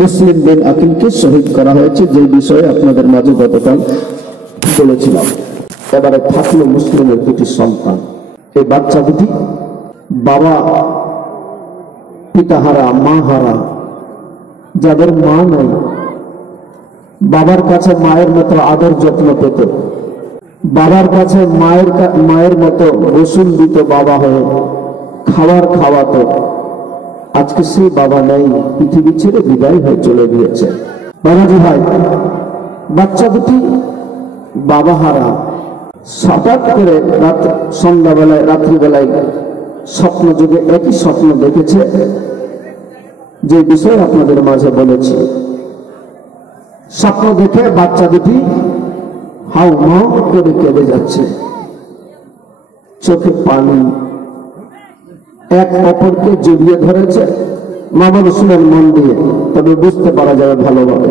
মুসলিম বিন আকিলকে শহীদ করা হয়েছে, যে বিষয়ে আপনাদের মাঝে গতকাল বলেছিলাম। এবারে থাকলো মুসলিমের দুটি সন্তান। এই বাচ্চা দুটি বাবা পিতাহারা, মা হারা, যাদের মা নাই, বাবার কাছে মায়ের মতো আদর যত্ন পেত, বাবার কাছে মায়ের মতো গোসল দিত, বাবা হয়ে খাবার খাওয়াতো। আজকে সেই বাবা নেই, পৃথিবী ছেড়ে বিদায় হয়ে চলে গিয়েছে। বাবাজি ভাই, বাচ্চা দুটি বাবা হারা। হঠাৎ করে সন্ধ্যাবেলায়, রাত্রিবেলায় স্বপ্ন যুগে একই স্বপ্ন দেখেছে, যে বিষয় আপনাদের মাঝে বলেছি। স্বপ্ন দেখে বাচ্চা দুটি হাউ মাউ করে কেঁদে যাচ্ছে, চোখে পানি, এক অপরকে জড়িয়ে ধরেছে। মা বাবা শুনেন মন দিয়ে, তবে বুঝতে পারা যাবে ভালোভাবে।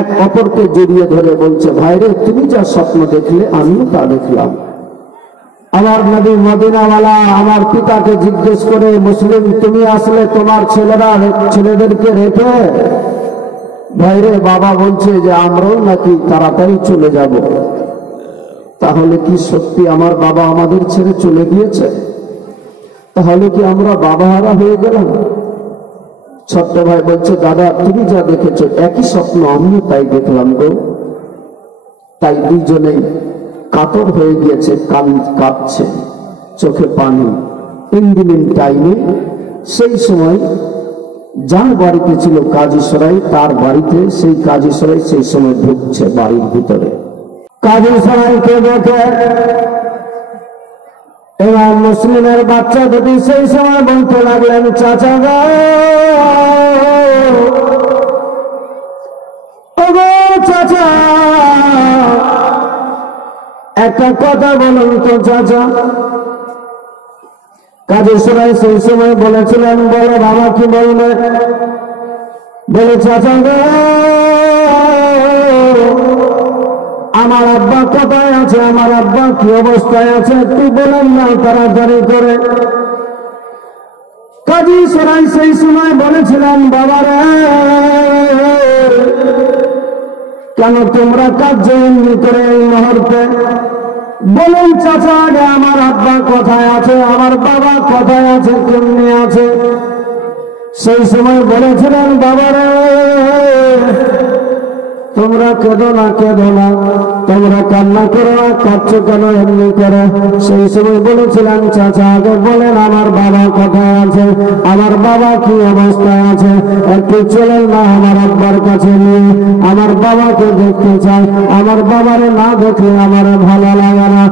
এক অপরকে জড়িয়ে ধরে বলছে, ভাইরে তুমি যা স্বপ্ন দেখলে আমিও তা দেখলাম। আমার নবী মদিনাওয়ালা আমার পিতাকে জিজ্ঞেস করে, মুসলিম তুমি আসলে তোমার ছেলেদেরকে রেখে? ভাইরে বাবা বলছে যে আমরাও নাকি তাড়াতাড়ি চলে যাব। তাহলে কি সত্যি আমার বাবা আমাদের ছেড়ে চলে গিয়েছে? তাহলে কি আমরা বাবাহারা হয়ে গেলাম? ছোট্ট ভাই বলছে, দাদা তুমি যা দেখেছো একই স্বপ্ন আমিও তাই দেখলাম গো। তাই দুইজনেই কাতর হয়ে গিয়েছে, কাঁদছে, চোখে পানি। ইন্দিমিন টাইমে সেই সময় যার বাড়িতে ছিল কাজী সরাই, তার বাড়িতে সেই কাজী সরাই সেই সময় ঢুকছে বাড়ির ভিতরে। কাজী সরাইকে দেখে এবার মুসলিমের বাচ্চা দুটি সেই সময় বলতে লাগলেন, চাচা গো, চাচা একটা কথা বলুন তো চাচা। কাজী সরাই সেই সময় বলেছিলেন, বলো বাবা কি বলবে? বলে, চাচা গো, আমার আব্বা কোথায় আছে, আমার আব্বা কি অবস্থায় আছে একটু বলেন না তাড়াতাড়ি করে। কাজী সরাই সেই সময় বলেছিলেন, বাবারে কেন তোমরা কাঁদছো এমনি করে এই মুহূর্তে? বলেন চাচা, আগে আমার আব্বা কোথায় আছে, আমার বাবা কোথায় আছে, কেমনি আছে? সেই সময় বলেছিলেন, বাবারে তোমরা কেঁদো না, কেঁদো না, তোমরা কান্না করো না, কাঁদছো কেন এমনি করে? সেই সময় বলেছিলেন, চাচা আগে বলেন আমার বাবা কোথায় আছে, আমার বাবা কি অবস্থায় আছে, একটু চলেন না আমার আব্বার কাছে নিয়ে, আমার বাবাকে দেখতে চাই, আমার বাবারে না দেখলে আমার ভালো লাগে না।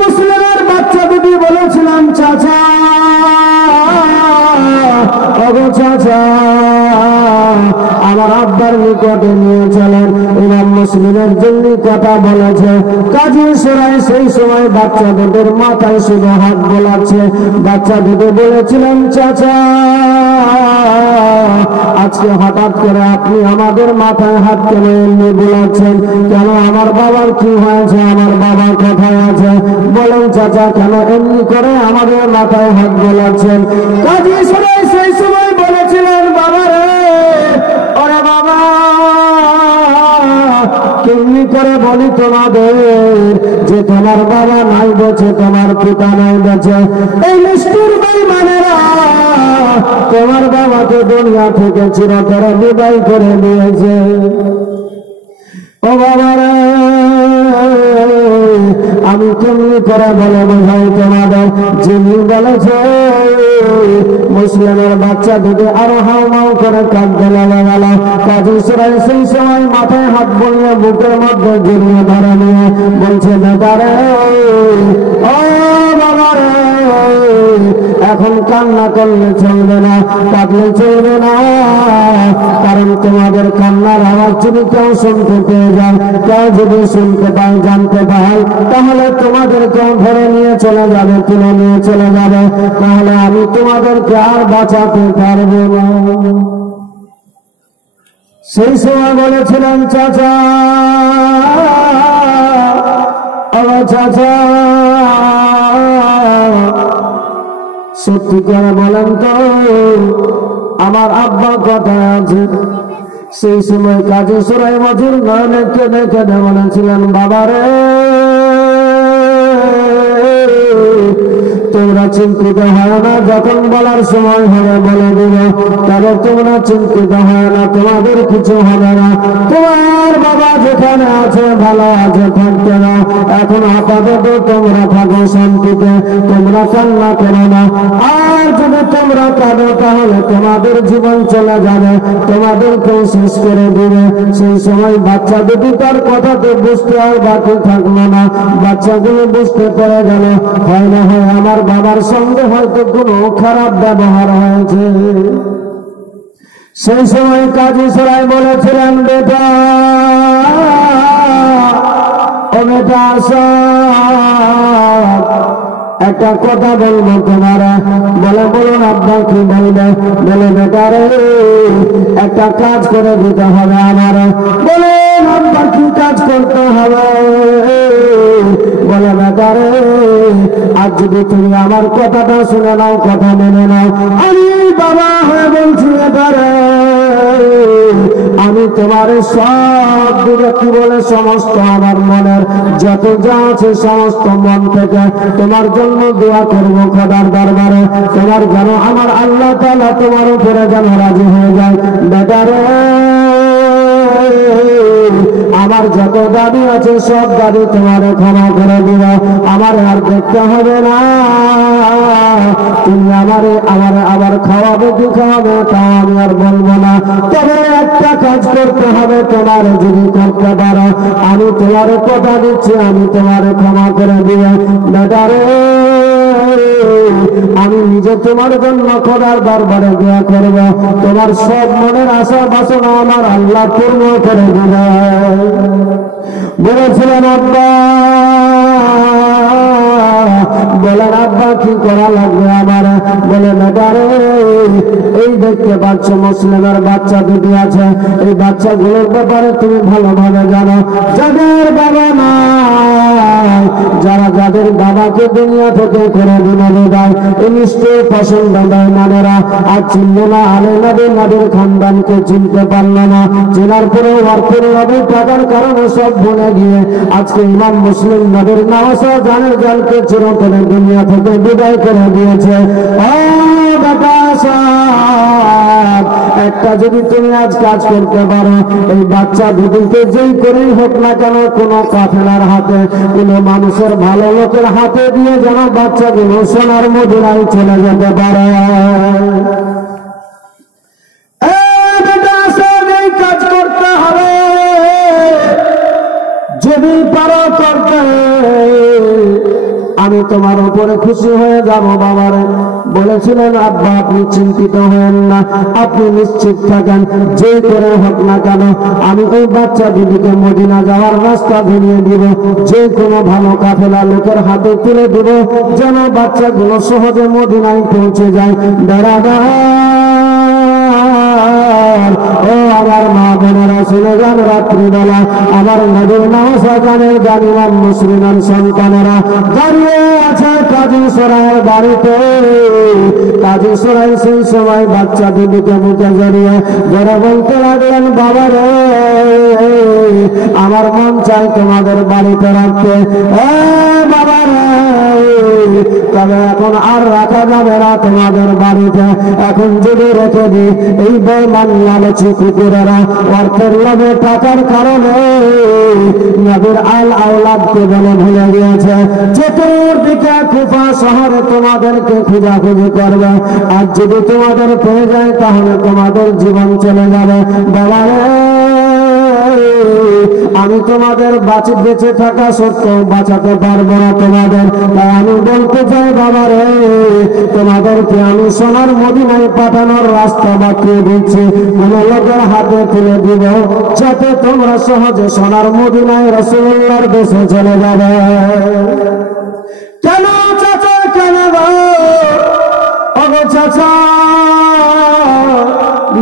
মুসলিমের বাচ্চা দুটি বলেছিলাম, চাচা ওগো চাচা আমার আব্বার নিকটে নিয়ে চলেন। ইমাম মুসলিমের জন্য কথা বলেছে। কাজী সরাই সেই সময় বাচ্চা দুটোর মাথায় শুধু হাত বোলাচ্ছে। বাচ্চা দুটো বলেছিলেন, চাচা আজকে হঠাৎ করে আপনি আমাদের মাথায় হাত কেন এমনি বোলাচ্ছেন? কেন আমার বাবার কি হয়েছে, আমার বাবা কোথায় আছে? বলেন চাচা কেন এমনি করে আমাদের মাথায় হাত বোলাচ্ছেন? কাজী সরাই সেই সময় বলেছিলেন, বাবা রে, ওরে বাবা কেমনি করে বলি তোমাদের যে তোমার বাবা নাই বেঁচে, তোমার পিতা নাই বেঁচে? এই নিষ্ঠুর বেঈমানেরা তোমার বাবাকে দুনিয়া থেকে চিরতরে বিদায় করে দিয়েছে। ও বাবা রে, আমি কেমনি করে বলে বোঝাই তোমাদের? যিনি বলেছে মুসলিমের বাচ্চা দুটো আরো হাউমাউ করে কাঁদতে লাগা গেল। কাজী সরাই সেই সময় মাথায় হাত বলিয়ে বুকের মধ্যে জড়িয়ে ধরে নিয়ে বলছে, বেটারে ও বাবা রে, এখন কান্না করলে চলবে না, কাঁদলে চলবে না, কারণ তোমাদের কান্নার আওয়াজ যদি কেউ শুনতে পেয়ে যায়, কেউ যদি শুনতে পায়, জানতে পায়, তাহলে তোমাদেরকেও ধরে নিয়ে চলে যাবে, তুলে নিয়ে চলে যাবে, তাহলে আমি তোমাদেরকে আর বাঁচাতে পারবো না। সেই সময় বলেছিলেন, চাচা ও চাচা সত্যি করে বলেন তো আমার আব্বা কোথায় আছে? সেই সময় কাজী সুরাই মজুর নয়নে কেঁদে কেঁদে বলেছিলেন, বাবারে তোমরা চিন্তিত হয় না, যখন বলার সময় হবে বলে দেব, তবে তোমরা চিন্তিত হয় না, তোমাদের কিছু হবে না। তোমার বাবা যেখানে আছে ভালো আছে, থাকতে না। এখন আপাতত তোমরা থাকো শান্তিতে, তোমরা কান্না করো না। আর যদি তোমরা কাঁদো তাহলে তোমাদের জীবন চলে যাবে, তোমাদেরকেও শেষ করে দিবে। সেই সময় বাচ্চা দুটি তার কথা তো বুঝতে আর বাকি থাকলো না। বাচ্চাগুলো বুঝতে পেরে গেল, হয় না হয় আমার বাবার সঙ্গে হয়তো কোনো খারাপ ব্যবহার হয়েছে। সেই সময় কাজী সরাই বলেছিলেন, বেটা ও বেটা একটা কথা বলবো তোমারা। বলে বলুন আব্বা কি বলবে? বলে বেটা রে একটা কাজ করে দিতে হবে আমার। বলুন আব্বা কি কাজ করতে হবে? বলে বেটা রে আজ যদি তুমি আমার কথাটা শুনে নাও, কথা মেনে নাও, আমি বাবা হয়ে বলছি বেটা রে আমি তোমার সব দিকে কি বলে সমস্ত আমার মনের যত যা আছে সমস্ত মন থেকে তোমার জন্য দোয়া করবো খোদার দরবারে। তোমার যেন আমার আল্লাহ তাআলা তোমার উপরে যেন রাজি হয়ে যায়। বেটা রে আমার যত দাবি আছে সব দাবি তোমার ক্ষমা করে দিব, আমার আর দেখতে হবে না। তুমি আমারে আবার খাওয়াবে কি খাওয়াবে তাও আমি আর বলবো না। তবে একটা কাজ করতে হবে, তোমার যদি করতে পারো আমি তোমার কথা দিচ্ছি আমি তোমার ক্ষমা করে দিব। বেটা রে আমি নিজে তোমার জন্য খোদার দরবারে দোয়া করব, তোমার সব মনের আশা বাসনা আমার আল্লাহ পূর্ণ করে দিবে। বলেছিলেন আব্বা, বলেন আব্বা কি করা লাগবে আমার? বলে বেটা রে এই দেখতে পাচ্ছ মুসলিমের বাচ্চা দুটি আছে, এই বাচ্চাগুলোর ব্যাপারে তুমি ভালোভাবে জানো। যাদের বাবা নাই, যাদের বাবাকে দুনিয়া থেকে করে দিনে দেয়, এই নিশ্চয়ই পছন্দ দেয় নানেরা। আর চিনল না আলে নাদের খানদানকে চিনতে পারল না, চেনার পরেও অর্থের অভাবে টাকার কারণে সব ভুলে গিয়ে আজকে ইমাম মুসলিম নবীর নামাজা জানের জালকে চিরতরে দুনিয়া থেকে বিদায় করে দিয়েছে। একটা যদি তুমি আজ কাজ করতে পারো, এই বাচ্চা দুটিকে যেই করেই হোক না কেন কোন কাফেলার হাতে, কোন মানুষের ভালো লোকের হাতে দিয়ে যেন বাচ্চাগুলো সোনার মদিনায় চলে যেতে পারে। কাজ করতে হবে যদি পারো করতে, আমি তোমার উপরে খুশি হয়ে যাব বাবারে। বলেছিলেন আব্বা আপনি চিন্তিত হবেন না, আপনি নিশ্চিত থাকেন, যে করে হোক না কেন আমি ওই বাচ্চা দিদিকে মদিনা যাওয়ার রাস্তা ধরিয়ে দিব, যে কোনো ভালো কাফেলা লোকের হাতে তুলে দিব, যেন বাচ্চাগুলো সহজে মদিনায় পৌঁছে যায়। দাঁড়া ও আমার মা বোনেরা শুনে যান, রাত্রিবেলা আমার নবীর নামাজ আজানের গান ইমাম মুসলিমান সন্তানেরা দাঁড়িয়ে আছে কাজী সরাইয়ের বাড়িতে। কাজী সরাই সেই সময় বাচ্চা দুটিকে মুখে জড়িয়ে যারা বলতে লাগলেন, বাবা রে আমার মন চাই তোমাদের বাড়িতে রাখতে। বাবা রে তবে এখন আর রাখা যাবে না তোমাদের বাড়িতে, এখন যদি রেখে দিই এই বেঈমান লালচি কুকুরেরা অর্থের লোভে টাকার কারণে নবীর আল আওলাদকে বলে ভুলে গিয়েছে। চতুর্দিকে কুফা শহরে তোমাদেরকে খোঁজাখুঁজি করবে, আর যদি তোমাদের পেয়ে যায় তাহলে তোমাদের জীবন চলে যাবে। বাবা আমি তোমাদের বেঁচে থাকা সত্ত্বেও বাঁচাতে পারবো না তোমাদের, তাই আমি বলতে চাই বাবা রে তোমাদেরকে আমি সোনার মদিনায় পাঠানোর রাস্তা বাঁকিয়ে দিচ্ছি, কোন লোকের হাতে তুলে দিব, যাতে তোমরা সহজে সোনার মদিনায় রাসূলুল্লাহর দেশে চলে যাবে। কেন চাচা কেন গো চাচা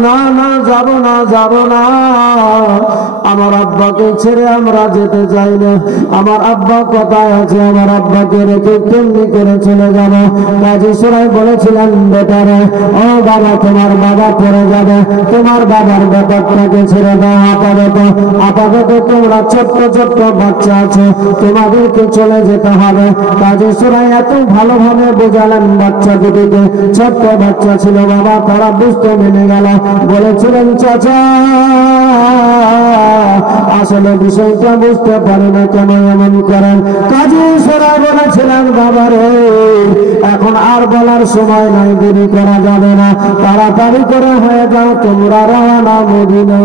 না না যাব না যাব না, আমার আব্বাকে ছেড়ে আমরা যেতে চাই না। আমার আব্বা কোথায় আছে, আমার আব্বাকে রেখে কেমনি করে চলে যাব? কাজী সুরাই বলেছিলেন, বেটারে ও বাবা, তোমার বাবা পড়ে যাবে, তোমার বাবার ব্যাপারটাকে ছেড়ে দাও। আপাতত তোমরা ছোট্ট ছোট্ট বাচ্চা আছো, তোমাদেরকে চলে যেতে হবে। কাজী সুরাই এত ভালোভাবে বোঝালেন বাচ্চা দুটিকে, ছোট্ট বাচ্চা ছিল বাবা, তারা বুঝতে মেনে গেল। বলেছিলেন, চাচা আসলে বিষয়টা বুঝতে পারি না, কেন এমন করেন? কাজী সুরাই বলেছিলেন, বাবা রে, এখন আর বলার সময় নাই, দেরি করা যাবে না, তাড়াতাড়ি করে হয়ে যাও, তোমরা রওনা মদিনা।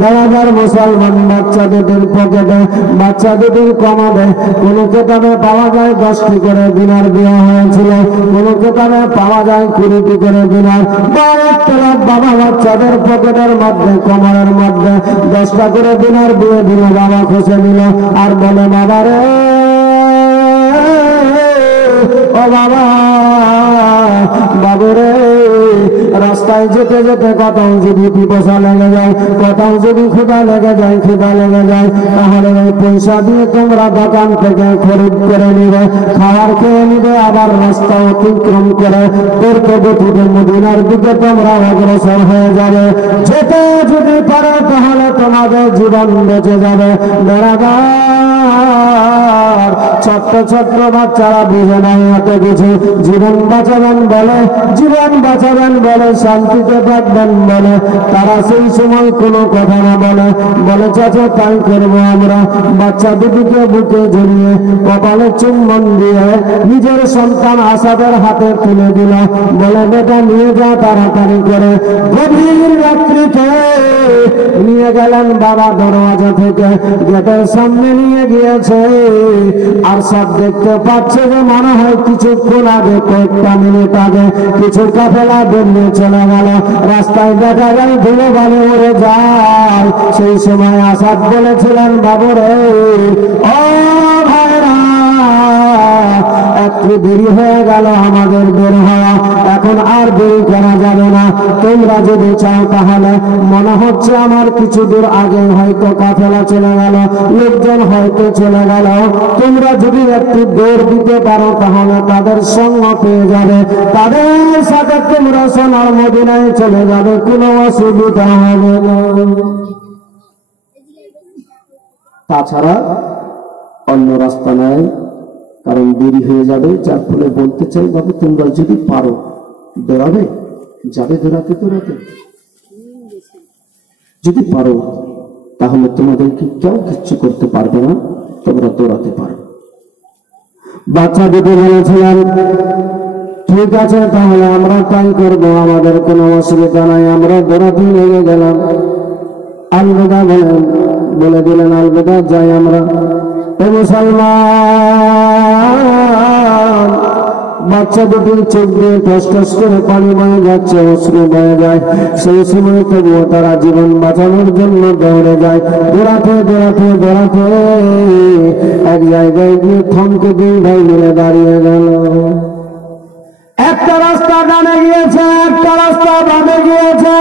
বেড়াদার মুসলমান বাচ্চা দুটির পকেটে, বাচ্চা দুটির কমাবে। কোন কেতাবে পাওয়া যায় 10টি করে দিনার দেওয়া হয়েছিল, কোন কেতাবে পাওয়া যায় 20টি করে দিনার। বাবা বাচ্চাদের পকেটের মধ্যে, কমরের মধ্যে 10টা করে দিনার দিয়ে দিল। বাবা খুশি দিল আর বলে, বাবা রে ও বাবা, বাবুরে, রাস্তায় যেতে যেতে কোথাও যদি পিপাসা লেগে যায়, কোথাও যদি ক্ষুধা লেগে যায়, তাহলে ওই পয়সা দিয়ে তোমরা দোকান থেকে খরিদ করে নিবে, খাবার খেয়ে নিবে, আবার রাস্তা অতিক্রম করে গতিতে মদিনার দিকে তোমরা অগ্রসর হয়ে যাবে। যেতে যদি পারো তাহলে তোমাদের জীবন বেঁচে যাবে। বেড়াদার ছোট্ট ছোট্ট বাচ্চারা বুঝে নাই এত কিছু। জীবন বাঁচাবেন বলে, জীবন বাঁচাবেন বলে, শান্তিতে থাকবেন বলে, তারা সেই সময় কোনো কথা না বলে, বলে চাচা তাই করবো আমরা। বাচ্চা দুটিকে বুকে জড়িয়ে কপালে চুম্বন দিয়ে নিজের সন্তান আসাদের হাতে তুলে দিল, বলে বেটা নিয়ে যা তাড়াতাড়ি করে। গভীর রাত্রিতে নিয়ে গেলেন বাবা, দরওয়াজা থেকে গেটের সামনে নিয়ে গিয়েছে। আর সব দেখতে পাচ্ছে যে মনে হয় কিছুক্ষণ আগে, কয়েকটা মিনিট আগে কিছু কাফেলা বেরিয়ে চলে গেল। রাস্তায় দেখা যায় ধুলো বালি উড়ে যায়। সেই সময় আসাদ বলেছিলেন, বাবুরে ও ভাইরা, একটু দেরি হয়ে গেল আমাদের বের হওয়া, এখন আর দেরি করা যাবে না। তোমরা যদি চাও তাহলে মনে হচ্ছে আমার কিছু দূর আগে হয়তো কাফেলা চলে গেল, লোকজন হয়তো চলে গেল, তোমরা যদি একটু দৌড় দিতে পারো তাহলে তাদের সঙ্গ পেয়ে যাবে, তাদের সাথে তোমরা সোনার মদিনায় চলে যাবে, কোনো অসুবিধা হবে না। তাছাড়া অন্য রাস্তা নাই, কারণ দেরি হয়ে যাবে। যার ফলে বলতে চাই, বাবু তোমরা যদি পারো দৌড়াবে, যাবে দৌড়াতে দৌড়াতে, যদি পারো তাহলে তোমাদেরকে কেউ কিচ্ছু করতে পারবে না, তোমরা দৌড়াতে পারো। বাচ্চা দুটো বলেছিলেন, ঠিক আছে তাহলে আমরা তাই করবো, আমাদের কোনো অসুবিধা নাই। আমরা দৌড়াতে লেগে গেলাম। আলবেদা বলে দিলেন, আলবেদা যাই আমরা। এ মুসলমান, বাচ্চা দুটির চোখ দিয়ে টস টস করে পানি বয়ে যাচ্ছে, অশ্রু বয়ে যায়। সেই সময় তবুও তারা জীবন বাঁচানোর জন্য দৌড়ে যায়। দৌড়াতে দৌড়াতে দৌড়াতে এক জায়গায় গিয়ে থমকে দুই ভাই মিলে দাঁড়িয়ে গেল। একটা রাস্তা ডানে গিয়েছে, একটা রাস্তা বামে গিয়েছে।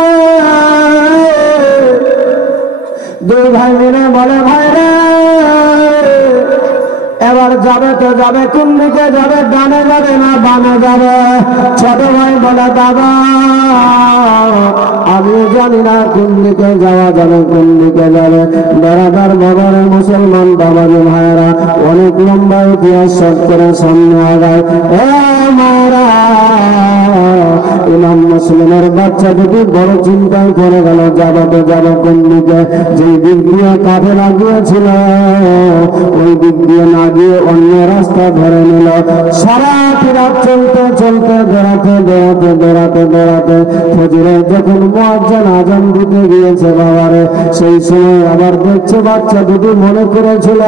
দুই ভাই মিলে বলে, ভাই রে এবার যাবে তো যাবে, কোন দিকে যাবে, ডানে যাবে না বামে যাবে? ছোট ভাই বলে, দাদা আমি জানি না কোন দিকে যাওয়া যাবে, কোন দিকে যাবে। বেড়াদার বাবার মুসলমান বাবাজি ভাইয়েরা অনেক লম্বা ইতিহাস শর্ট করে সামনে আগায়। এ মায়েরা, ইমাম মুসলিমের বাচ্চা দুটি বড় চিন্তায় পড়ে গেল, যাবে তো যাবে কোন দিকে? যে দিক দিয়ে কাফেলা গিয়েছিল ওই দিক দিয়ে না গিয়ে অন্য রাস্তা ধরে নিল। সারা রাত চলতে চলতে দৌড়াতে দৌড়াতে দৌড়াতে দৌড়াতে ফজরে যখন মুয়াজ্জিন আযান দিতে গিয়েছে বাবারে, সেই সময় আবার দেখছে বাচ্চা দুটি মনে করেছিল,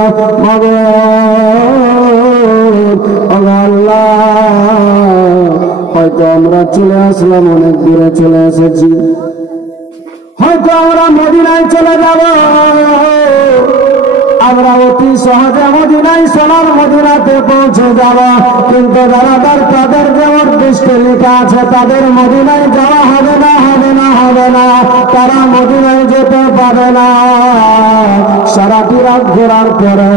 আল্লাহ হয়তো আমরা চলে আসলাম, অনেক দূরে চলে এসেছি, হয়তো আমরা মদিনায় চলে যাব। আমরা অতি সহজে মদিনায় সোনার মদিনাতে পৌঁছে যাব, কিন্তু যারা তাদের যে উদ্দেশ্য লেখা আছে তাদের মদিনায় যাওয়া হবে না, হবে না, হবে না, তারা মদিনায় যেতে পারে না। সারাটি রাত ঘোরার পরে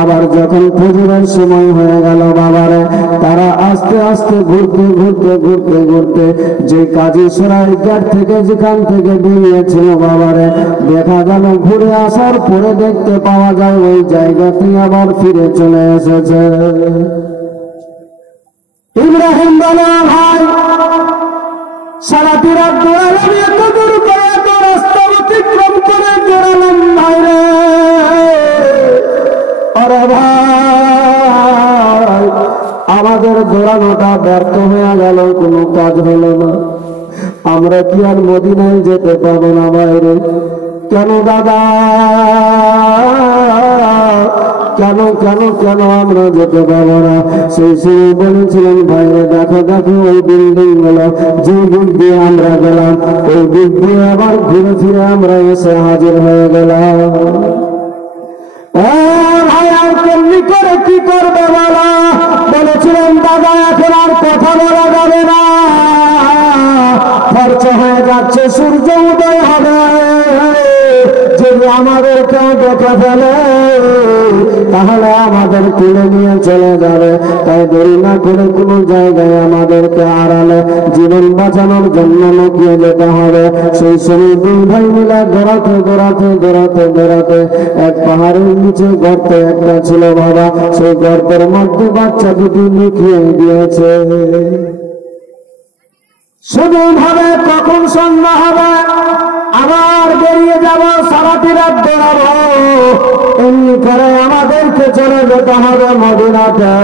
আবার যখন ফজরের সময় হয়ে গেল বাবারে, তারা আস্তে আস্তে ঘুরতে ঘুরতে ঘুরতে ঘুরতে যে কাজী সরাই ঘাট থেকে যেখান থেকে বেরিয়েছিল বাবারে, দেখা গেল ঘুরে আসার পরে দেখতে পাওয়া যায় ওই জায়গাতে আবার ফিরে চলে এসেছে। ইব্রাহিম বলে, ভাই সারাটি রাত দৌড়ালাম, এত দূর করে এত রাস্তা অতিক্রম করে দৌড়ালাম ভাই রে। আরে ভাই, আমাদের দৌড়ানোটা ব্যর্থ হয়ে গেল, কোনো কাজ হলো না, আমরা কি আর মদিনায় যেতে পারবো না বাইরে? কেন দাদা, কেন কেন কেন আমরা যেতে পারবো না? সেই সময় বলেছিলেন, ভাইরে দেখো দেখো ওই বিল্ডিং গুলো, যে দিক দিয়ে আমরা গেলাম ওই দিক দিয়ে আবার ঘুরে ফিরে আমরা এসে হাজির হয়ে গেলাম। ভাই আর কেমনি করে কি করবে বলা? বলেছিলেন দাদা এখন আর কথা বলা যাবে না, খরচ হয়ে যাচ্ছে, সূর্য উদয় হবে, যদি আমাদেরকেও দেখে ফেলে তাহলে আমাদের তুলে নিয়ে চলে যাবে। তাই দেরি না করে কোনো জায়গায় আমাদেরকে আড়ালে জীবন বাঁচানোর জন্য লুকিয়ে যেতে হবে। সেই সময় দুই ভাই মিলে দৌড়াতে দৌড়াতে দৌড়াতে দৌড়াতে এক পাহাড়ের নিচে গর্ত একটা ছিল বাবা, সেই গর্তের মধ্যে বাচ্চা দুটি লুকিয়ে দিয়েছে। শুধু ভাবে কখন সন্ধ্যা হবে আবার বেরিয়ে যাব, সারাটি রাত দৌড়াবো, এমনি করে আমাদেরকে চলে যেতে হবে মদিনাতে,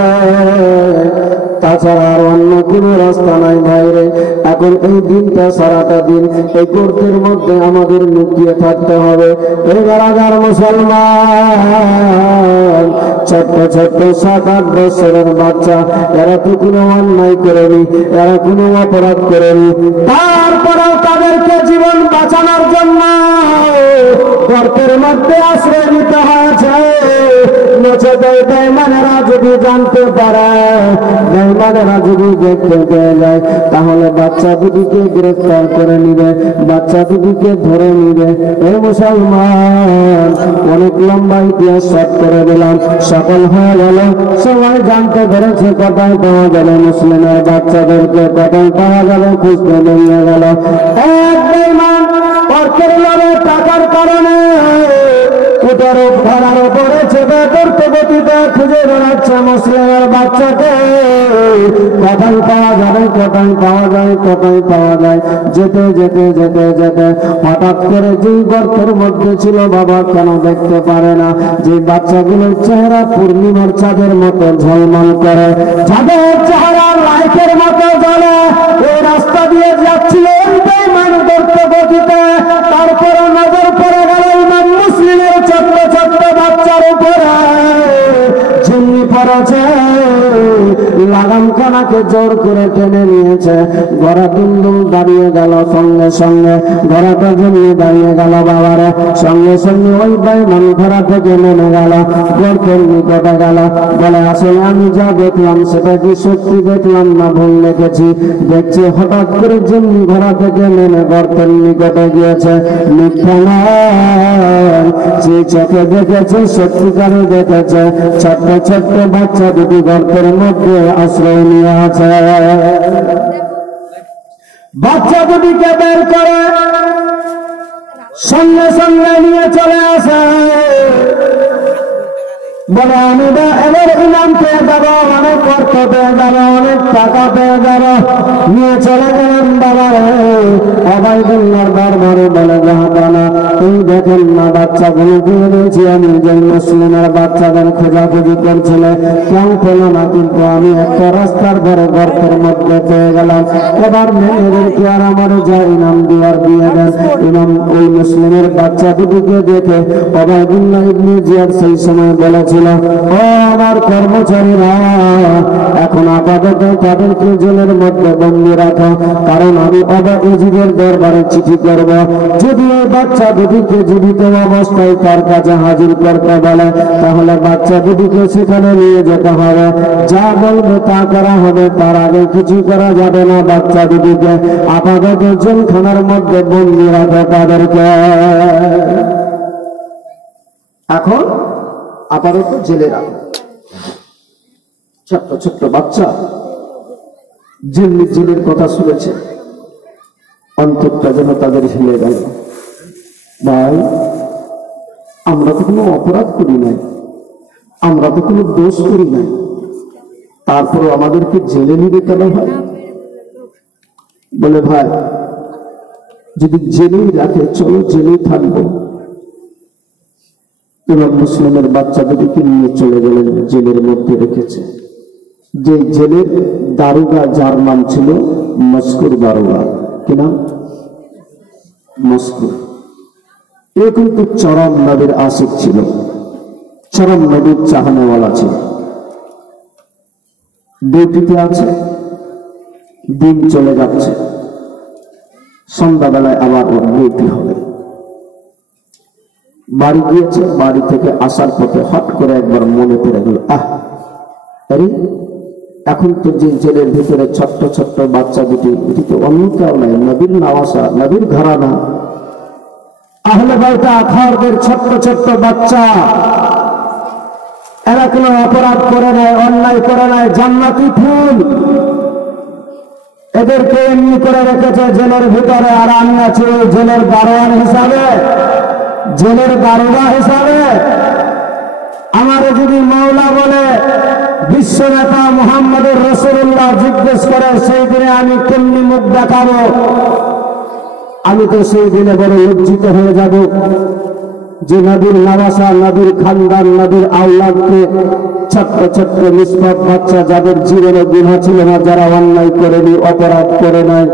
তাছাড়া আর অন্য কোনো রাস্তা নাই ভাইরে। এখন এই দিনটা সারাটা দিন এই গর্তের মধ্যে আমাদের লুকিয়ে থাকতে হবে। এবার হাজার মুসলমান, ছোট্ট ছোট্ট 7-8 বছরের বাচ্চা, এরা তো কোনো অন্যায় করেনি, এরা কোনো অপরাধ করেনি, তারপরেও তাদেরকে জীবন বাঁচানোর জন্য গর্তের মধ্যে আশ্রয় নিতে হয়েছে। বেঈমানেরা যদি জানতে পারে, বেঈমানেরা যদি দেখতে পেয়ে যায়, তাহলে বাচ্চা দুটিকে গ্রেফতার করে নিবে, বাচ্চা দুটিকে ধরে নিবে। এই মুসলমান, অনেক লম্বা ইতিহাস সব করে দিলাম, সফল হয়ে গেল, সবাই জানতে পেরেছে কোথায় পাওয়া গেল মুসলিমের বাচ্চাদেরকে, কোথায় পাওয়া গেল খুঁজতে বেরিয়ে গেল। এক বেঈমান অর্থের লোভে, টাকার কারণে ধরার উপরে চেপে পড়তে গতিতে খুঁজে বেড়াচ্ছে মুসলিমের বাচ্চাকে, কোথায় পাওয়া যাবে, কোথায় পাওয়া যায়, কোথায় পাওয়া যায়। যেতে যেতে যেতে যেতে হঠাৎ করে যেই গর্তের মধ্যে ছিল বাবা, কেন দেখতে পারে না যে বাচ্চাগুলোর চেহারা পূর্ণিমার চাঁদের মতো ঝলমল করে, যাদের চেহারা লাইটের মতো জ্বলে, এই রাস্তা দিয়ে যাচ্ছিল বেঈমান গর্ত গতিতে। তারপরে নজর পড়ে গেল ইমাম মুসলিমের ছোট্ট ছোট্ট বাচ্চার উপরে, জিম্মি পড়েছে, লাগাম খানাকে জোর করে টেনে নিয়েছে, ঘোড়া দুমদুম দাঁড়িয়ে গেল, সঙ্গে সঙ্গে ঘোড়াটা জমিয়ে দাঁড়িয়ে গেল বাবারে, সঙ্গে সঙ্গে ওই বেঈমান ঘোড়া থেকে নেমে গেল, গর্তের নিকটে গেল, বলে আসলে আমি যা দেখলাম সেটা কি সত্যি দেখলাম না ভুল দেখেছি? দেখছি হঠাৎ করে জিম্মি ঘোড়া থেকে নেমে গর্তের নিকটে গিয়েছে, মিথ্যা নয়, যে চোখে দেখেছে সত্যিকারে দেখেছে, ছোট্ট ছোট্ট বাচ্চা দুটি গর্তের মধ্যে আশ্রয় নিয়ে আছে। বাচ্চা দুটিকে বের করে সঙ্গে সঙ্গে নিয়ে চলে আসে, বলে আমি এবার ইনাম পেয়ে যাবো, অনেক অর্থ পেয়ে যাবো, অনেক টাকা পেয়ে যাবো। নিয়ে চলে গেলেন বাবা ওবাইদুল্লাহর দরবারে, বলে জাহাপানা এই দেখেন না বাচ্চাগুলো দিয়ে দিয়েছি আমি, যে মুসলিমের বাচ্চাদের খোঁজাখুঁজি করছিলে, কেউ পেল না, কিন্তু আমি একটা রাস্তার ধরে গর্তের মধ্যে পেয়ে গেলাম। এবার মেয়েদেরকে আর আমার যা ইনাম দেওয়ার দিয়ে দেন। ইমাম ওই মুসলিমের বাচ্চা দুটিকে দেখে ওবাইদুল্লাহ ইবনে জিয়াদ সেই সময় বলেছিল, ও আমার কর্মচারীরা, এখন আপাতত তাদেরকে জেলের মধ্যে বন্দী রাখো, কারণ আমি আবার ইজিদের দরবারে চিঠি করব, যদি ওই বাচ্চা দুটিকে জীবিত অবস্থায় তার কাছে হাজির করতে বলে, তাহলে বাচ্চা দুটিকে সেখানে নিয়ে যেতে হবে, যা বলবে তা করা হবে, তার আগে কিছু করা যাবে না। বাচ্চা দুটিকে আপাতত জেলখানার মধ্যে বন্দী রাখে তাদেরকে। এখন আপাতত জেলে রাখো। ছোট্ট ছোট্ট বাচ্চা জেলের কথা শুনেছে, অন্তরটা যেন তাদের হিলে গেল। ভাই, আমরা তো কোনো অপরাধ করি নাই, আমরা তো কোনো দোষ করি নাই, তারপরে আমাদেরকে জেলে নিবে কেন ভাই? বলে ভাই, যদি জেলেই রাখে চলো জেলেই থাকবো। ইমাম মুসলিমের বাচ্চা দুটিকে নিয়ে চলে গেলেন, জেলের মধ্যে রেখেছে। যে জেলের দারোগা, যার নাম ছিল মস্কুর দারোগা, কি নাম? মস্কুর। এ কিন্তু চরম নবীর আশিক ছিল, চরম নবীর চাহনেওয়ালা ছিল। ডিউটিতে আছে, দিন চলে যাচ্ছে, সন্ধ্যাবেলায় আবার ওর ডিউটি হবে। বাড়ি গিয়েছে, বাড়ি থেকে আসার পথে হট করে একবার মনে পড়ে গেল, আরে এখন তো যে জেলের ভিতরে ছোট্ট ছোট্ট বাচ্চা দুটি, এটি তো অন্য কেউ নাই, নবীর নওয়াসা, নবীর ঘরানা, আহলে বাইত আতহারদের ছোট্ট ছোট্ট বাচ্চা। এরা কোনো অপরাধ করে নাই, অন্যায় করে নাই, জান্নাতি ফুল। এদেরকে এমনি করে রেখেছে জেলের ভিতরে, আর আমি আছি জেলের দারোয়ান হিসাবে, জেলের দারোগা হিসাবে। আমার যদি মওলা বলে, বিশ্ব নেতা মুহাম্মদুর রাসূলুল্লাহ জিজ্ঞেস করে, সেই দিনে আমি কেমনি মুখ দেখাবো? আমি তো সেই দিনে বড় লজ্জিত হয়ে যাব যে নবীর নওয়াসা, নবীর খানদান, নবীর আওলাদকে ছোট্ট ছোট্ট নিষ্পাপ বাচ্চা, যাদের জীবনে গুনাহ ছিল না, যারা অন্যায় করেনি, অপরাধ করে নাই,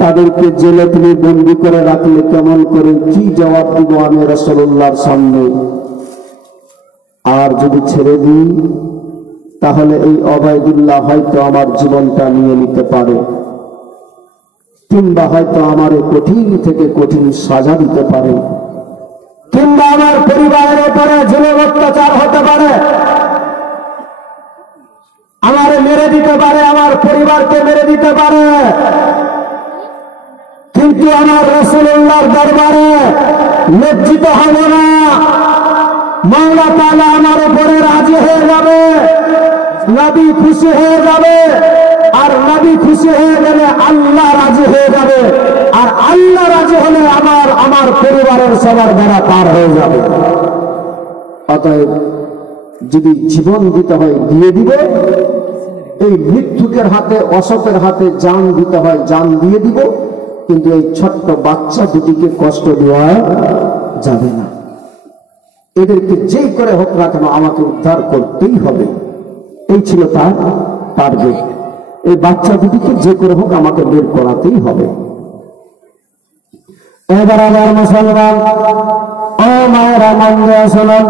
তাদেরকে জেলে তুমি বন্দী করে রাখলে কেমন করে? কি জবাব দিব আমি রাসূলুল্লাহর সামনে? আর যদি ছেড়ে দিই, তাহলে এই ওবাইদুল্লাহ হয়তো আমার জীবনটা নিয়ে নিতে পারে, কিংবা হয়তো আমার কঠিন থেকে কঠিন সাজা দিতে পারে, কিংবা আমার পরিবারের উপরে জুলুম অত্যাচার হতে পারে, আমার মেরে দিতে পারে, আমার পরিবারকে মেরে দিতে পারে। কিন্তু আমার রাসূলুল্লাহর দরবারে লজ্জিত হব না। মওলা তাআলা আমার উপরে রাজি হয়ে যাবে, নবী খুশি হয়ে যাবে, আর নবী খুশি হয়ে গেলে আল্লাহ রাজি হয়ে যাবে, আর আল্লাহ রাজি হলে আমার পরিবারের সবার দ্বারা পার হয়ে যাবে। অতএব যদি জীবন দিতে হয় দিয়ে দিবে, এই মৃত্যুকের হাতে, অসতের হাতে জান দিতে হয় জান দিয়ে দিব, কিন্তু এই ছোট্ট বাচ্চা দুটিকে কষ্ট দেওয়া যাবে না। এদেরকে যেই করে হোক না কেন আমাকে উদ্ধার করতেই হবে, এই ছিল তার টার্গেট। এই বাচ্চা দুটিকে যে করে হোক আমাকে বের করাতেই হবে। এবার আমার মুসলমান ও মায়েরা, মন দিয়ে শুনুন,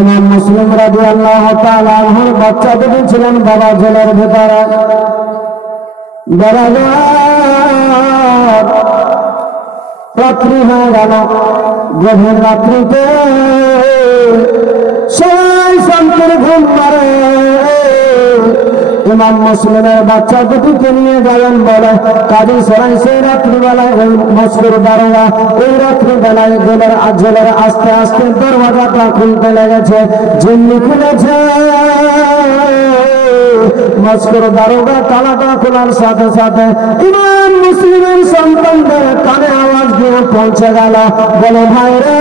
ইমাম মুসলিম রাদিয়াল্লাহু তাআলা আনহুর বাচ্চা দুটি ছিলেন বাবা জেলের ভেতরে। রাত্রি হয়ে গেল, গভীর রাত্রিতে সবাই শান্তির ঘুম পারে। ইমাম মুসলিমের বাচ্চা দুটিকে নিয়ে গেলেন বলে কাজী সরাই, সেই রাত্রিবেলায় ওই মস্কুর দারোগা ওই রাত্রিবেলায় জেলের আস্তে আস্তে দরওয়াজাটা খুলতে লেগেছে। যেমনি খুলেছে, মস্কুর দারোগা তালাটা খোলার সাথে সাথে ইমাম মুসলিমের সন্তানদের কানে আওয়াজ দিয়ে পৌঁছে গেল, বলে ভাই রে,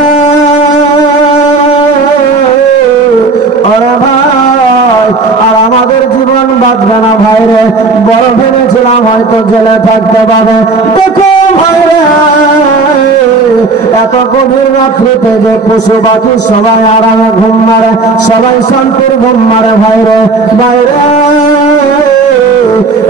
ওরে ভাই, আর আমাদের জীবন বাঁচবে না ভাই রে, বড় ভেবেছিলাম হয়তো জেলে থাকতে পারে। দেখো ভাই রে, এত গভীর রাত্রিতে যে পশু পাখি সবাই আরামে ঘুম মারে, সবাই শান্তির ঘুম মারে ভাই রে, ভাই রে,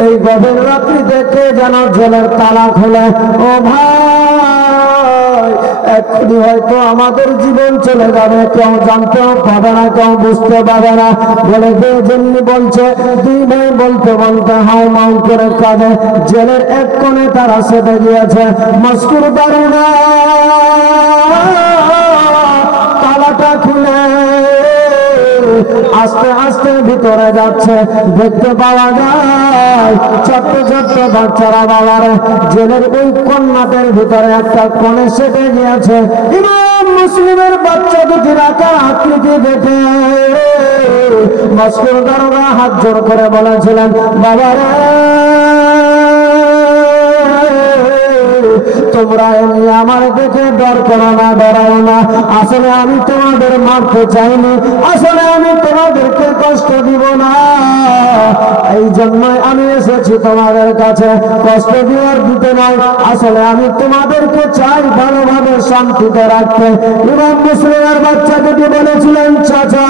এই গভীর রাত্রিতে কে যেন জেলের তালা খোলে। ও ভাই, এক্ষুনি হয়তো আমাদের জীবন চলে যাবে, কেউ জানতেও পাবে না, কেউ বুঝতে পাবে না। বলে যেমনি বলছে, দুই ভাই বলতে বলতে হাউ মাউ করে কাঁদে। জেলের এক কোণে তারা সেটে গিয়েছে। মস্কুর দারোগা তালাটা খুলে আস্তে আস্তে ভিতরে যাচ্ছে, দেখতে পাওয়া যায় ছোট্ট ছোট্ট বাচ্চারা বাবার জেলের ওই কন্যাটের ভিতরে একটা কোণে সেটে গিয়েছে। ইমাম মুসলিমের বাচ্চা দুটির আকার আকৃতি দেখে মস্কোর দারোগা হাত জোর করে বলেছিলেন, বাবারা তোমরা এমনি আমার দেখে ডর করো না, ডরাও না। আসলে আমি তোমাদের মারতে চাইনি, আসলে আমি তোমাদেরকে কষ্ট দিব না, এই জন্যই আমি এসেছি তোমাদের কাছে। কষ্ট দেওয়ার দিতে নয়, আসলে আমি তোমাদেরকে চাই ভালোভাবে শান্তিতে রাখতে। ইমাম মুসলিমের বাচ্চা দুটি বলেছিলেন, চাচা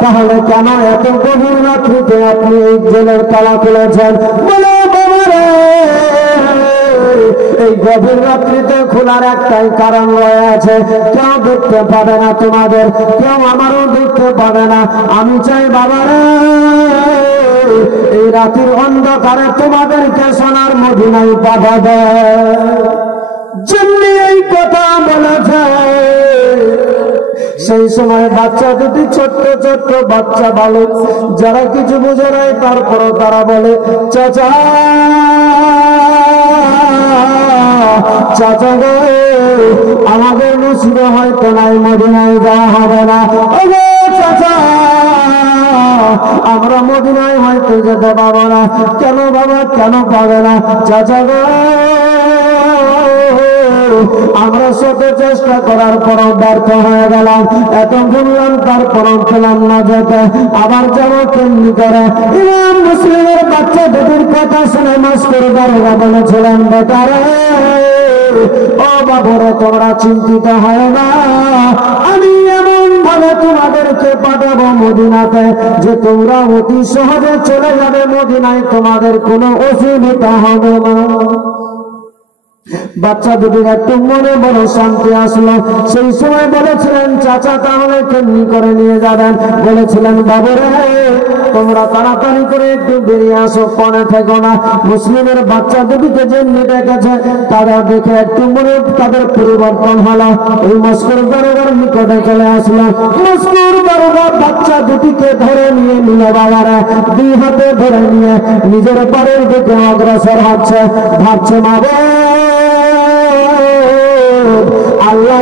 তাহলে কেন এত গভীর রাত্রিতে আপনি এই জেলের তালা খুলেছেন? বলে এই গভীর রাত্রিতে খোলার একটাই কারণ রয়েছে, কেউ দেখতে পাবে না তোমাদের, কেউ আমারও দেখতে পাবে না। আমি চাই বাবারা এই রাতের অন্ধকারে তোমাদেরকে সোনার মদিনায় পাঠাবে। যেমনি এই কথা বলেছে সেই সময় বাচ্চা দুটি ছোট্ট ছোট্ট বাচ্চা বালক যারা কিছু বুঝে নাই, তারপরও তারা বলে, চাচা চাচা গো আমাদের নসিবে হয়তো নাই, মদিনায় যাওয়া হবে না। ওগো চাচা আমরা মদিনায় হয়তো যেতে পাবো না। কেন বাবা, কেন পাবে না? চাচা গো আমরা শত চেষ্টা করার পরও ব্যর্থ হয়ে গেলাম, এত ঘুরলাম তারপরও পেলাম না যেতে, আবার যাবো কেমনি করে? ইমাম মুসলিমের বাচ্চা দুটির কথা শুনে মস্কোর দারোগা বলেছিলেন, বেটারে ও বাবুরে তোমরা চিন্তিত হয় না, আমি এমন ভাবে তোমাদেরকে পাঠাবো মদিনাতে যে তোমরা অতি সহজে চলে যাবে মদিনায়, তোমাদের কোনো অসুবিধা হবে না। বাচ্চা দুটির একটু মনে বড় শান্তি আসলো। সেই সময় বলেছিলেন, চাচা তাহলে কেমনি করে নিয়ে যাবেন? বলেছিলেন, বাবুরে তোমরা তাড়াতাড়ি করে একটু বেরিয়ে আসো, পরে থেকো না। মুসলিমের বাচ্চা দুটিকে যেমনি দেখেছে তারা দেখে একটু মনে তাদের পরিবর্তন হলো। ওই মস্কোর দারোগার নিকটে চলে আসলো। মস্কোর দারোগা বাচ্চা দুটিকে ধরে নিয়ে নিল, বাবারা দুই হাতে ধরে নিয়ে নিজের বাড়ির দিকে অগ্রসর হচ্ছে, ভাবছে মাবে আল্লাহ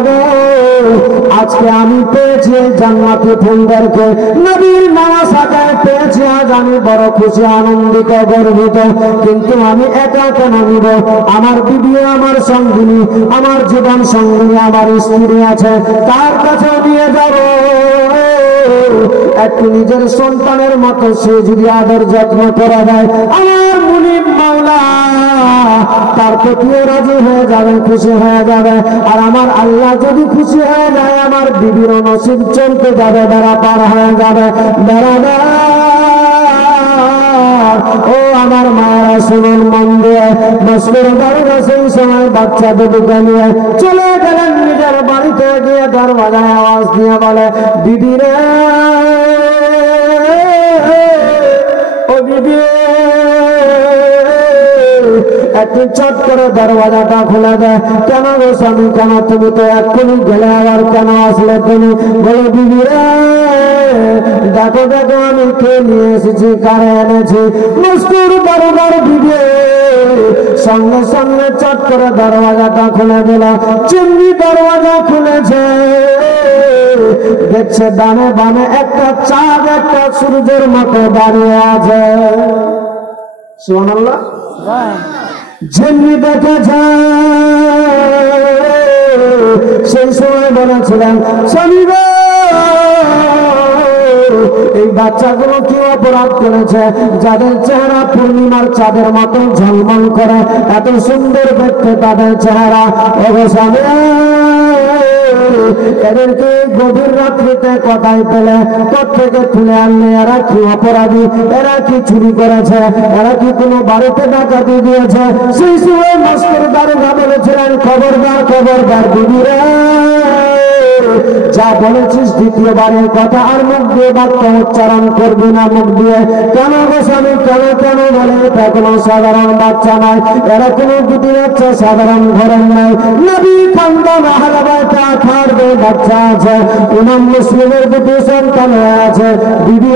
আজকে আমি পেয়েছি জান্নাতি ফুলদেরকে, নবীর নামাজ আদায় পেয়েছি, আজ আমি বড় খুশি আনন্দিত গর্বিত। কিন্তু আমি একা কেন নিব? আমার বিবি, আমার সঙ্গিনী, আমার জীবন সঙ্গিনী, আমার স্ত্রী আছে, তার কাছে নিয়ে যাব। একটু নিজের সন্তানের মতো সে যদি আদর যত্ন করা দেয়, আমার মুনিব মাওলা তার প্রতিও রাজি হয়ে যাবে, খুশি হয়ে যাবে। আর আমার আল্লাহ যদি খুশি হয়ে যায়, আমার বিবির নসিব চলতে যাবে, বেড়া পার হয়ে যাবে। বেড়া ও আমার মায়েরা শুনুন মন দিয়ে, মস্কোর দারোগা সেই সময় বাচ্চা দুটিকে নিয়ে চলে গেলেন নিজের বাড়িতে, গিয়ে দরওয়াজায় আওয়াজ দিয়ে বলে, বিবি রে ও বিবি, একটু চট করে দরওয়াজাটা খুলে দেয়। কেন গো স্বামী, কেন? তুমি তো এক্ষুনি গেলে, আবার কেন আসলে তুমি? বলে, বিবি রে দেখো দেখো আমি কে নিয়ে এসেছি, কারে এনেছি। মস্কোর দারোগার বিবি সঙ্গে সঙ্গে চট করে দরওয়াজাটা খুলে দিল। চিমনি দরওয়াজা খুলেছে, দেখছে ডানে বামে একটা চাঁদ একটা সূর্যের মতো দাঁড়িয়ে আছে। সুবহানাল্লাহ। যেমনি দেখেছে সেই সময় বলেছিলেন, স্বামী গো এই বাচ্চাগুলো কি অপরাধ করেছে? যাদের চেহারা পূর্ণিমার চাঁদের মতো ঝলমল করে, এত সুন্দর দেখতে তাদের চেহারা, অবসানে এদেরকে গভীর রাত্রিতে কথায় পেলে প্রত্যেকে তুলে আনলে এরা কি অপরাধী? এরা কি চুরি করেছে? এরা কি কোনো বাড়িতে ডাকাতি দিয়েছে? সেই সময় মস্কোর দারোগা বলেছিলেন, খবরদার খবরদার বিবিরা, যা বলেছিস দ্বিতীয়বারের কথা আর মুখ দিয়ে বাক্য উচ্চারণ করবি না মুখ দিয়ে। কেন গো স্বামী, কেন কেন বলে এটা কোনো সাধারণ বাচ্চা নয়, এরা কোনো দুটি বাচ্চা সাধারণ ঘরের নয়। নবী খানদান আহলে বাইত আঠারো বাচ্চা আছে, ইমাম মুসলিমের দুটি সন্তান আছে। বিবি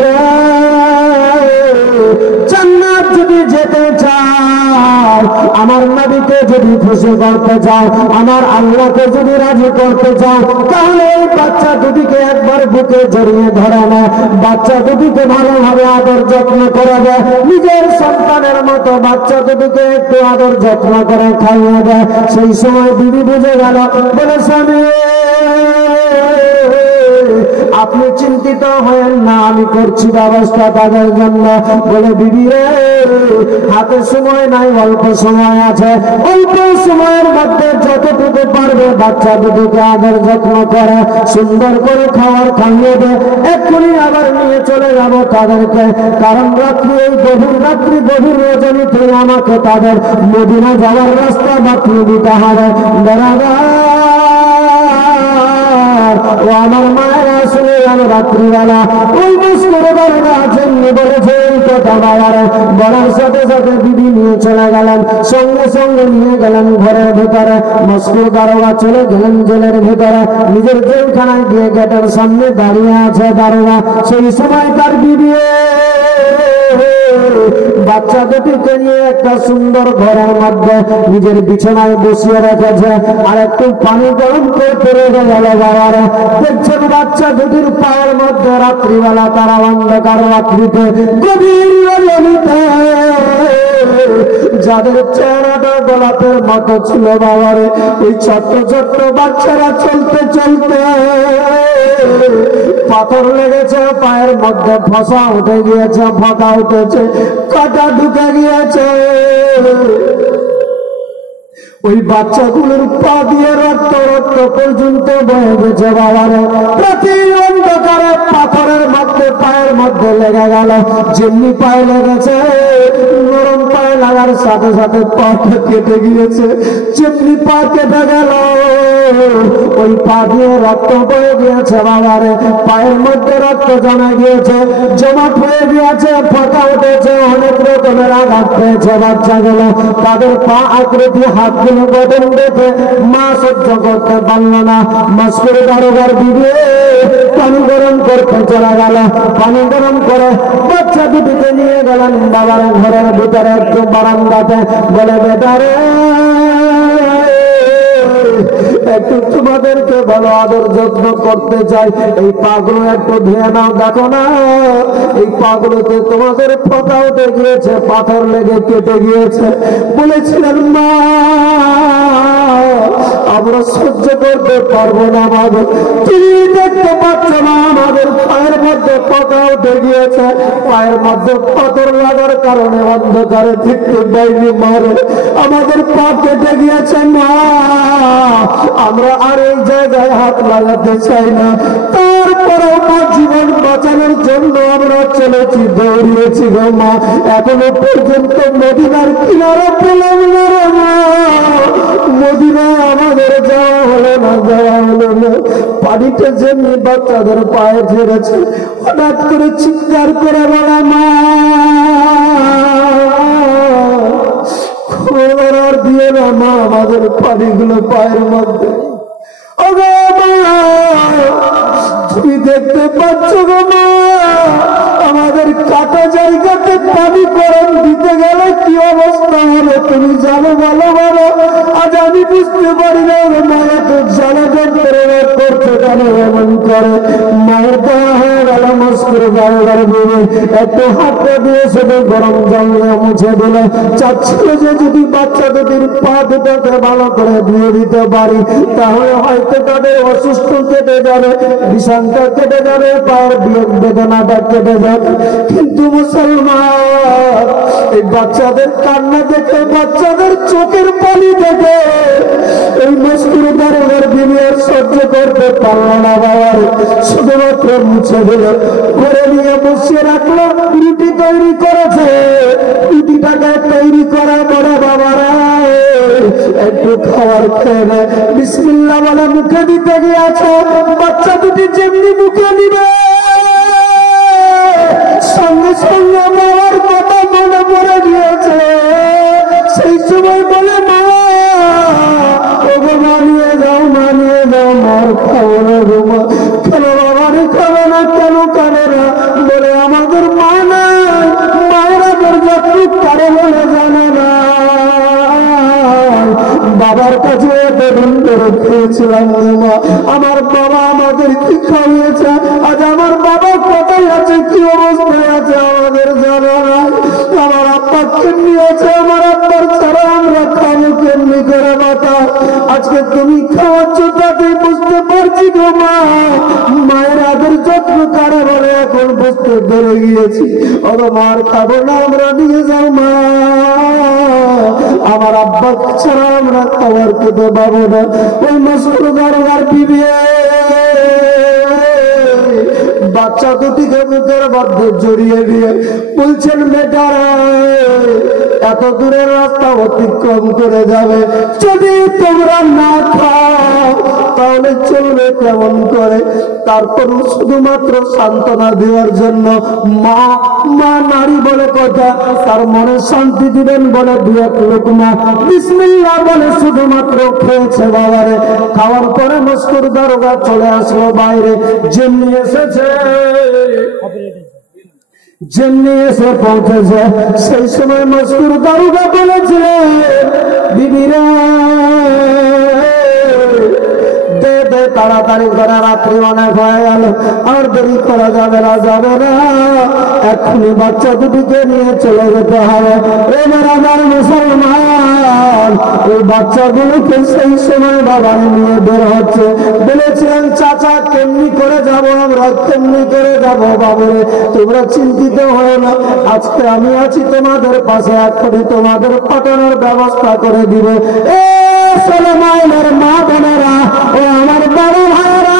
জান্নাত যদি যেতে চাও, আমার নবীকে যদি খুশি করতে চাও, আমার আল্লাহকে যদি রাজি করতে চাও, তাহলে এই বাচ্চা দুটিকে একবার বুকে জড়িয়ে ধরে না, বাচ্চা দুটিকে ভালোভাবে আদর যত্ন করবে, নিজের সন্তানের মতো বাচ্চা দুটিকে একটু আদর যত্ন করে খাইয়ে দেয়। সেই সময় বিবি বুঝে গেল, বলে স্বামী আপনি চিন্তিত হয়েন না, আমি করছি ব্যবস্থা তাদের জন্য। বলে বিবি রে, হাতে সময় নাই, অল্প সময় আছে, অল্প সময়ের মধ্যে যতটুকু পারবে বাচ্চা দুটিকে আদর যত্ন করে সুন্দর করে খাওয়ার খাইয়ে দে, এক্ষুনি আবার নিয়ে চলে যাবো তাদেরকে। কারণ রাত্রি, এই গভীর রাত্রি, গভীর রজনীতে আমাকে তাদের মদিনা যাওয়ার রাস্তা বাতলে দিতে হবে। ও আমার মায়ের আসলে রাত্রিবেলা ওই মুস্কুরদার যেমনি বলেছে এই কথা বলার সাথে সাথে বিবি নিয়ে চলে গেলেন, সঙ্গে সঙ্গে নিয়ে গেলেন ঘরের ভেতরে। মুস্কুর দারোগা চলে গেলেন জেলের ভেতরে, নিজের জেলখানায় গিয়ে গেটের সামনে দাঁড়িয়ে আছে দারোগা। সেই সময় তার বিবি বাচ্চা দুটিকে নিয়ে একটা সুন্দর ঘরের মধ্যে নিজের বিছানায় বসিয়ে রেখেছে, আর একটু পানি গরম করতে রেখে গেল। বাবারে দেখছেন বাচ্চা দুটির পায়ের মধ্যে রাত্রিবেলা তারা অন্ধকার রাত্রিতে গভীর রজনীতে যাদের চেহারাটা গোলাপের মতো ছিল বাবারে, ওই ছোট্ট ছোট্ট বাচ্চারা চলতে চলতে পাথর লেগেছে পায়ের মধ্যে, ফসা উঠে গিয়েছে, ফাঁকা উঠেছে, কাটা ঢুকে গিয়েছে। ওই বাচ্চাগুলোর পা দিয়ে রক্ত রক্ত পর্যন্ত বয়ে গেছে বাবারে। প্রতি অন্ধকারে পাথরের মধ্যে পায়ের মধ্যে লেগে গেল, যেমনি পায়ে লেগেছে নরম পায়ে লাগার সাথে সাথে পা কেটে গিয়েছে। যেমনি পা কেটে গেল ওই পা দিয়ে রক্ত বয়ে গিয়েছে বাবারে, পায়ের মধ্যে রক্ত জমে গিয়েছে, জমাট হয়ে গিয়েছে, ফাঁকা উঠেছে, অনেক রকমের আঘাত পেয়েছে বাচ্চাগুলো। তাদের পা আকৃতি হাতগুলো গঠন দেখে মা সহ্য করতে পারল না। মুস্কুর দারোগার বিবি পানি গরম করতে চলে গেল, পানি গরম করে বাচ্চা দুটিকে নিয়ে গেলেন বাবার ঘরের ভিতরে একটু বারান্দাতে। বলে বেটারে একটু তোমাদেরকে ভালো আদর যত্ন করতে চাই, এই পাগুলো একটু ধুয়ে নাও, দেখো না এই পাগুলোতে তোমাদের ফোঁটা উঠে গিয়েছে, পাথর লেগে কেটে গিয়েছে। বলেছিলেন মা আমরা সহ্য করতে পারবো না, মাগো তুমি দেখতে পাচ্ছ না আমাদের পায়ের মধ্যে ফোঁটা উঠে গিয়েছে, পায়ের মধ্যে পাথর লাগার কারণে অন্ধকারে দেখতে পাইনি মারে, আমাদের পা কেটে গিয়েছে মা, আমরা আর এই জায়গায় হাত লাগাতে চাই না। তারপরেও মা জীবন বাঁচানোর জন্য আমরা চলেছি, দৌড়িয়েছি গো মা, এখনো পর্যন্ত মদিনার কিনারা পেলাম না রে মা, মদিনায় আমাদের যাওয়া হলো না, যাওয়া হলো না। পানিতে যেমনি বাচ্চাদের পায়ে ঝেড়েছে, হঠাৎ করে চিৎকার করে বলা মা খবর দিয়ে না মা, আমাদের পানিগুলো পায়ের মধ্যে। ও গো মা তুমি দেখতে পাচ্ছ গো মা, আমাদের কাটা জায়গাতে পানি গরম দিতে গেলে কি অবস্থা হবে তুমি জানো, বলো বলো। আজ আমি বুঝতে পারি না মায়া তো জ্বালা যন্ত্রণা করছে কেন এমন করে। মায়ের দেওয়া হয়ে গেল মুস্কুর গায়ের বিবি একটু হাতটা দিয়ে শুধু গরম জল নিয়ে মুছে দিল, চাচ্ছিল যে যদি বাচ্চা দুটির পা দুটোকে ভালো করে ধুয়ে দিতে পারি তাহলে হয়তো তাদের অসুস্থ কেটে যাবে, বিষাণটা কেটে যাবে, পায়ের বেদনাটা কেটে যাবে। কিন্তু মুসলমান এই বাচ্চাদের কান্না দেখে, বাচ্চাদের চোখের পানি দেখে এই মুস্কুর দারোগার বিবি আর সহ্য করতে পারল না বাবার, শুধুমাত্র মুছে দিল, করে নিয়ে বসিয়ে রাখলো। রুটি তৈরি করেছে, রুটিটাকে তৈরি করা বড় বাবারা একটু খাবার খেয়ে নে। বিসমিল্লাহ বলে মুখে দিতে গিয়েছে, বাচ্চা দুটি যেমনি মুখে দিবে সঙ্গে সঙ্গে মার কথা মনে পড়ে গিয়েছে। সেই সময় বলে মা, ওগো মানিয়ে যাও, মানিয়ে যাও, মার খাবো না গো মা। কেন বাবারে খাবে না, কেন কানে না? বলে আমাদের মা নাই, মায়েরা যতটুকু পারে বলে জানে না। বাবার কাছে এতদিন ধরে খেয়েছিলাম মা, আমার বাবা আমাদের কি খাইয়েছে, আজ আমার বাবা কোথায় আছে, কি অবস্থায় আছে আমাদের জানা নাই। আমার আব্বা কেমনি আছে, আমার আব্বার ছাড়া আমরা খাবো কেমনি করে বাতা? আজকে তুমি খাওয়াচ্ছ তাতেই বুঝতে পারছি গো মা, মায়ের আদর যত্ন কারে বলে এখন বুঝতে পেরে গিয়েছি। ওরা মার খাবো না, আমরা নিয়ে যাও মা, আমার আব্বা ছাড়া আমরা খাবার খেতে পাবো না। ওই মাসুর দরবার বিবি বাচ্চা দুটিকে মুখের মধ্যে জড়িয়ে দিয়ে বলছেন, বেটারা এত দূরের রাস্তা অতিক্রম করে যাবে, যদি তোমরা না খাও তাহলে চলবে কেমন করে? তারপর শুধুমাত্র সান্ত্বনা দেওয়ার জন্য মা মা নারী বলে কথা, তার মনে শান্তি দিবেন বলে দু এক লোকমা বিসমিল্লাহ বলে শুধুমাত্র খেয়েছে বাবারে। খাওয়ার পরে মস্কুর দারোগা চলে আসলো বাইরে, যেমনি এসেছে যেমনি এসে পৌঁছেছে সেই সময় মস্কুর দারোগা বলেছিল, বিবিরা দে দে তাড়াতাড়ি করে, রাত্রি অনেক হয়ে গেল, আর দেরি করা যাবে না, যাবে না, এক্ষুনি বাচ্চা দুটিকে নিয়ে চলে যেতে হবে। এবার আমার মুসলমান ওই বাচ্চাগুলোকে সেই সময় বাবা নিয়ে বের হচ্ছে। বলেছিলেন, চাচা কেমনি করে যাব আমরা, কেমনি করে যাব বাবুরে, তোমরা চিন্তিত হয়ে না, আজকে আমি আছি তোমাদের পাশে, এক্ষুনি তোমাদের পাঠানোর ব্যবস্থা করে দিব। এ সলেমানের মা বোনেরা, ও আমার বড় ভাইরা,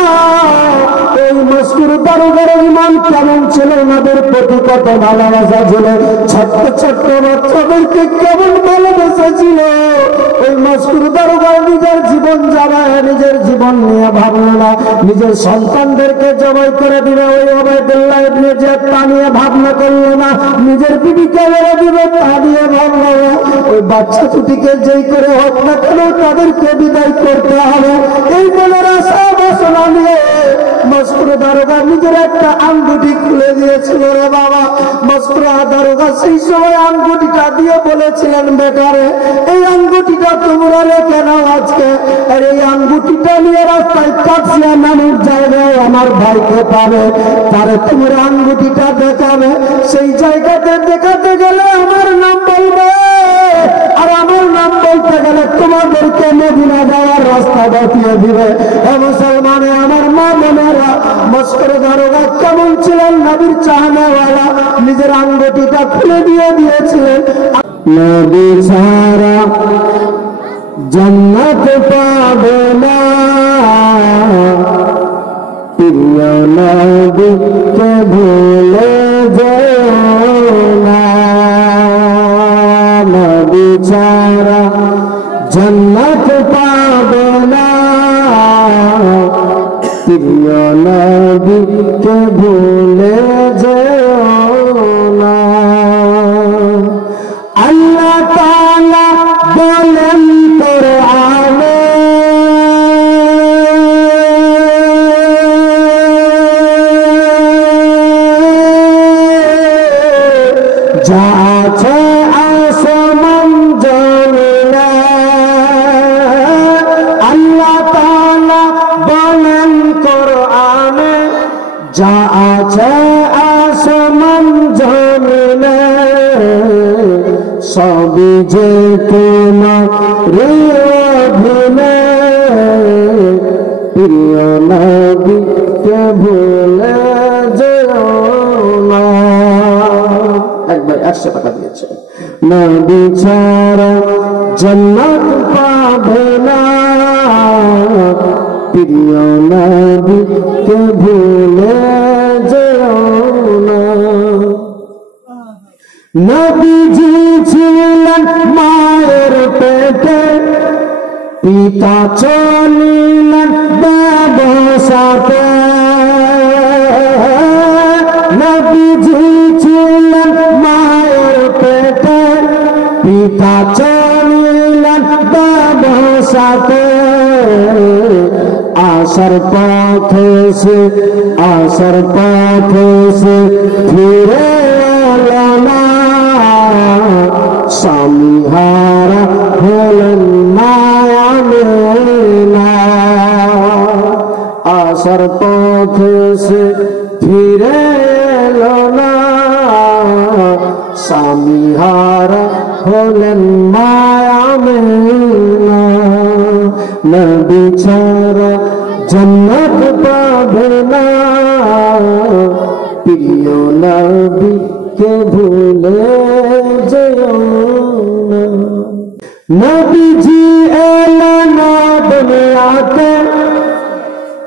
এই মস্কুর দারোগার ইমান কেমন ছিল, ওনাদের প্রতি কত ভালোবাসা ছিল, ছোট্ট ছোট্ট বাচ্চাদেরকে কেমন ভালোবাসা ছিল। ওই মস্কুর দারোগার নিজের জীবন যাবে, নিজের জীবন নিয়ে ভাবল না, নিজের সন্তানদেরকে জবাই করে দিবে ওই ওবায়দুল্লাহ ইবনে জিয়াদ তা নিয়ে ভাবনা করল না, নিজের বিবিকে মেরে দিবে তা নিয়ে ভাবল না। ওই বাচ্চা দুটিকে যেই করে হোক না কেন তাদেরকে বিদায় করতে হবে, এই মনের আশা বাসনা নিয়ে মস্কুর দারোগা নিজের একটা আঙ্গুটি খুলে দিয়েছিল রে বাবা। মস্কুর দারোগা সেই সময় আঙ্গুটিটা দিয়ে বলেছিলেন, বেটারে এই আঙ্গুটিটা তোমরা রেখে নাও আজকে, আর এই আঙ্গুটিটা নিয়ে রাস্তায় কাছিয়া নানুর জায়গায় আমার ভাইকে পাবে, তারে তোমরা আঙ্গুটিটা দেখাবে, সেই জায়গাতে দেখাতে গেলে আমার নাম বলবে, আর আমার নাম বলতে গেলে তোমাদেরকে মদিনা যাওয়ার রাস্তা দেখিয়ে দিবে। মুসলমানে আমার মা বোনেরা, মস্কুর দারোগা কেমন ছিলেন, নবীর চাহনাওয়ালা, নিজের আঙ্গুটিটা খুলে দিয়ে দিয়েছিলেন। নবী ছাড়া জান্নাত পাবে না, প্রিয় নবীকে ভুলে যেও না, নবী ছাড়া জান্নাত পাবে না, প্রিয় নবীকে ভুলে যেও না। আল্লাহ তাআলা বলেন কোরআনে, যা আছে আসমান জমিনে, আল্লাহ তাআলা বলেন কোরআনে, যা আছে আসমান জমিনে, সবই যে তোমার অধীনে, প্রিয় নবীকে ভুলে যেও না। একবার 100 টাকা দিয়েছে। নবী ছাড়া জান্নাত পাবে না, প্রিয় নবীকে ভুলে যেও না। নবীজি ছিলেন মায়ের পেটে, পিতা চলিলেন ব্যবসাতে, নবীজি ছিলেন মায়ের পেটে, পিতা চলিলেন ব্যবসাতে, আসার পথে সে ফিরে এলো না, স্বামী হারা হলেন না, আসার পথে সে ফিরে এলো না, স্বামী হারা হলেন মায়ামেনা, নবী ছাড়া জান্নাত পাবে না, প্রিয় নবীকে ভুলে যেও না। নবীজি এলেন দুনিয়াতে,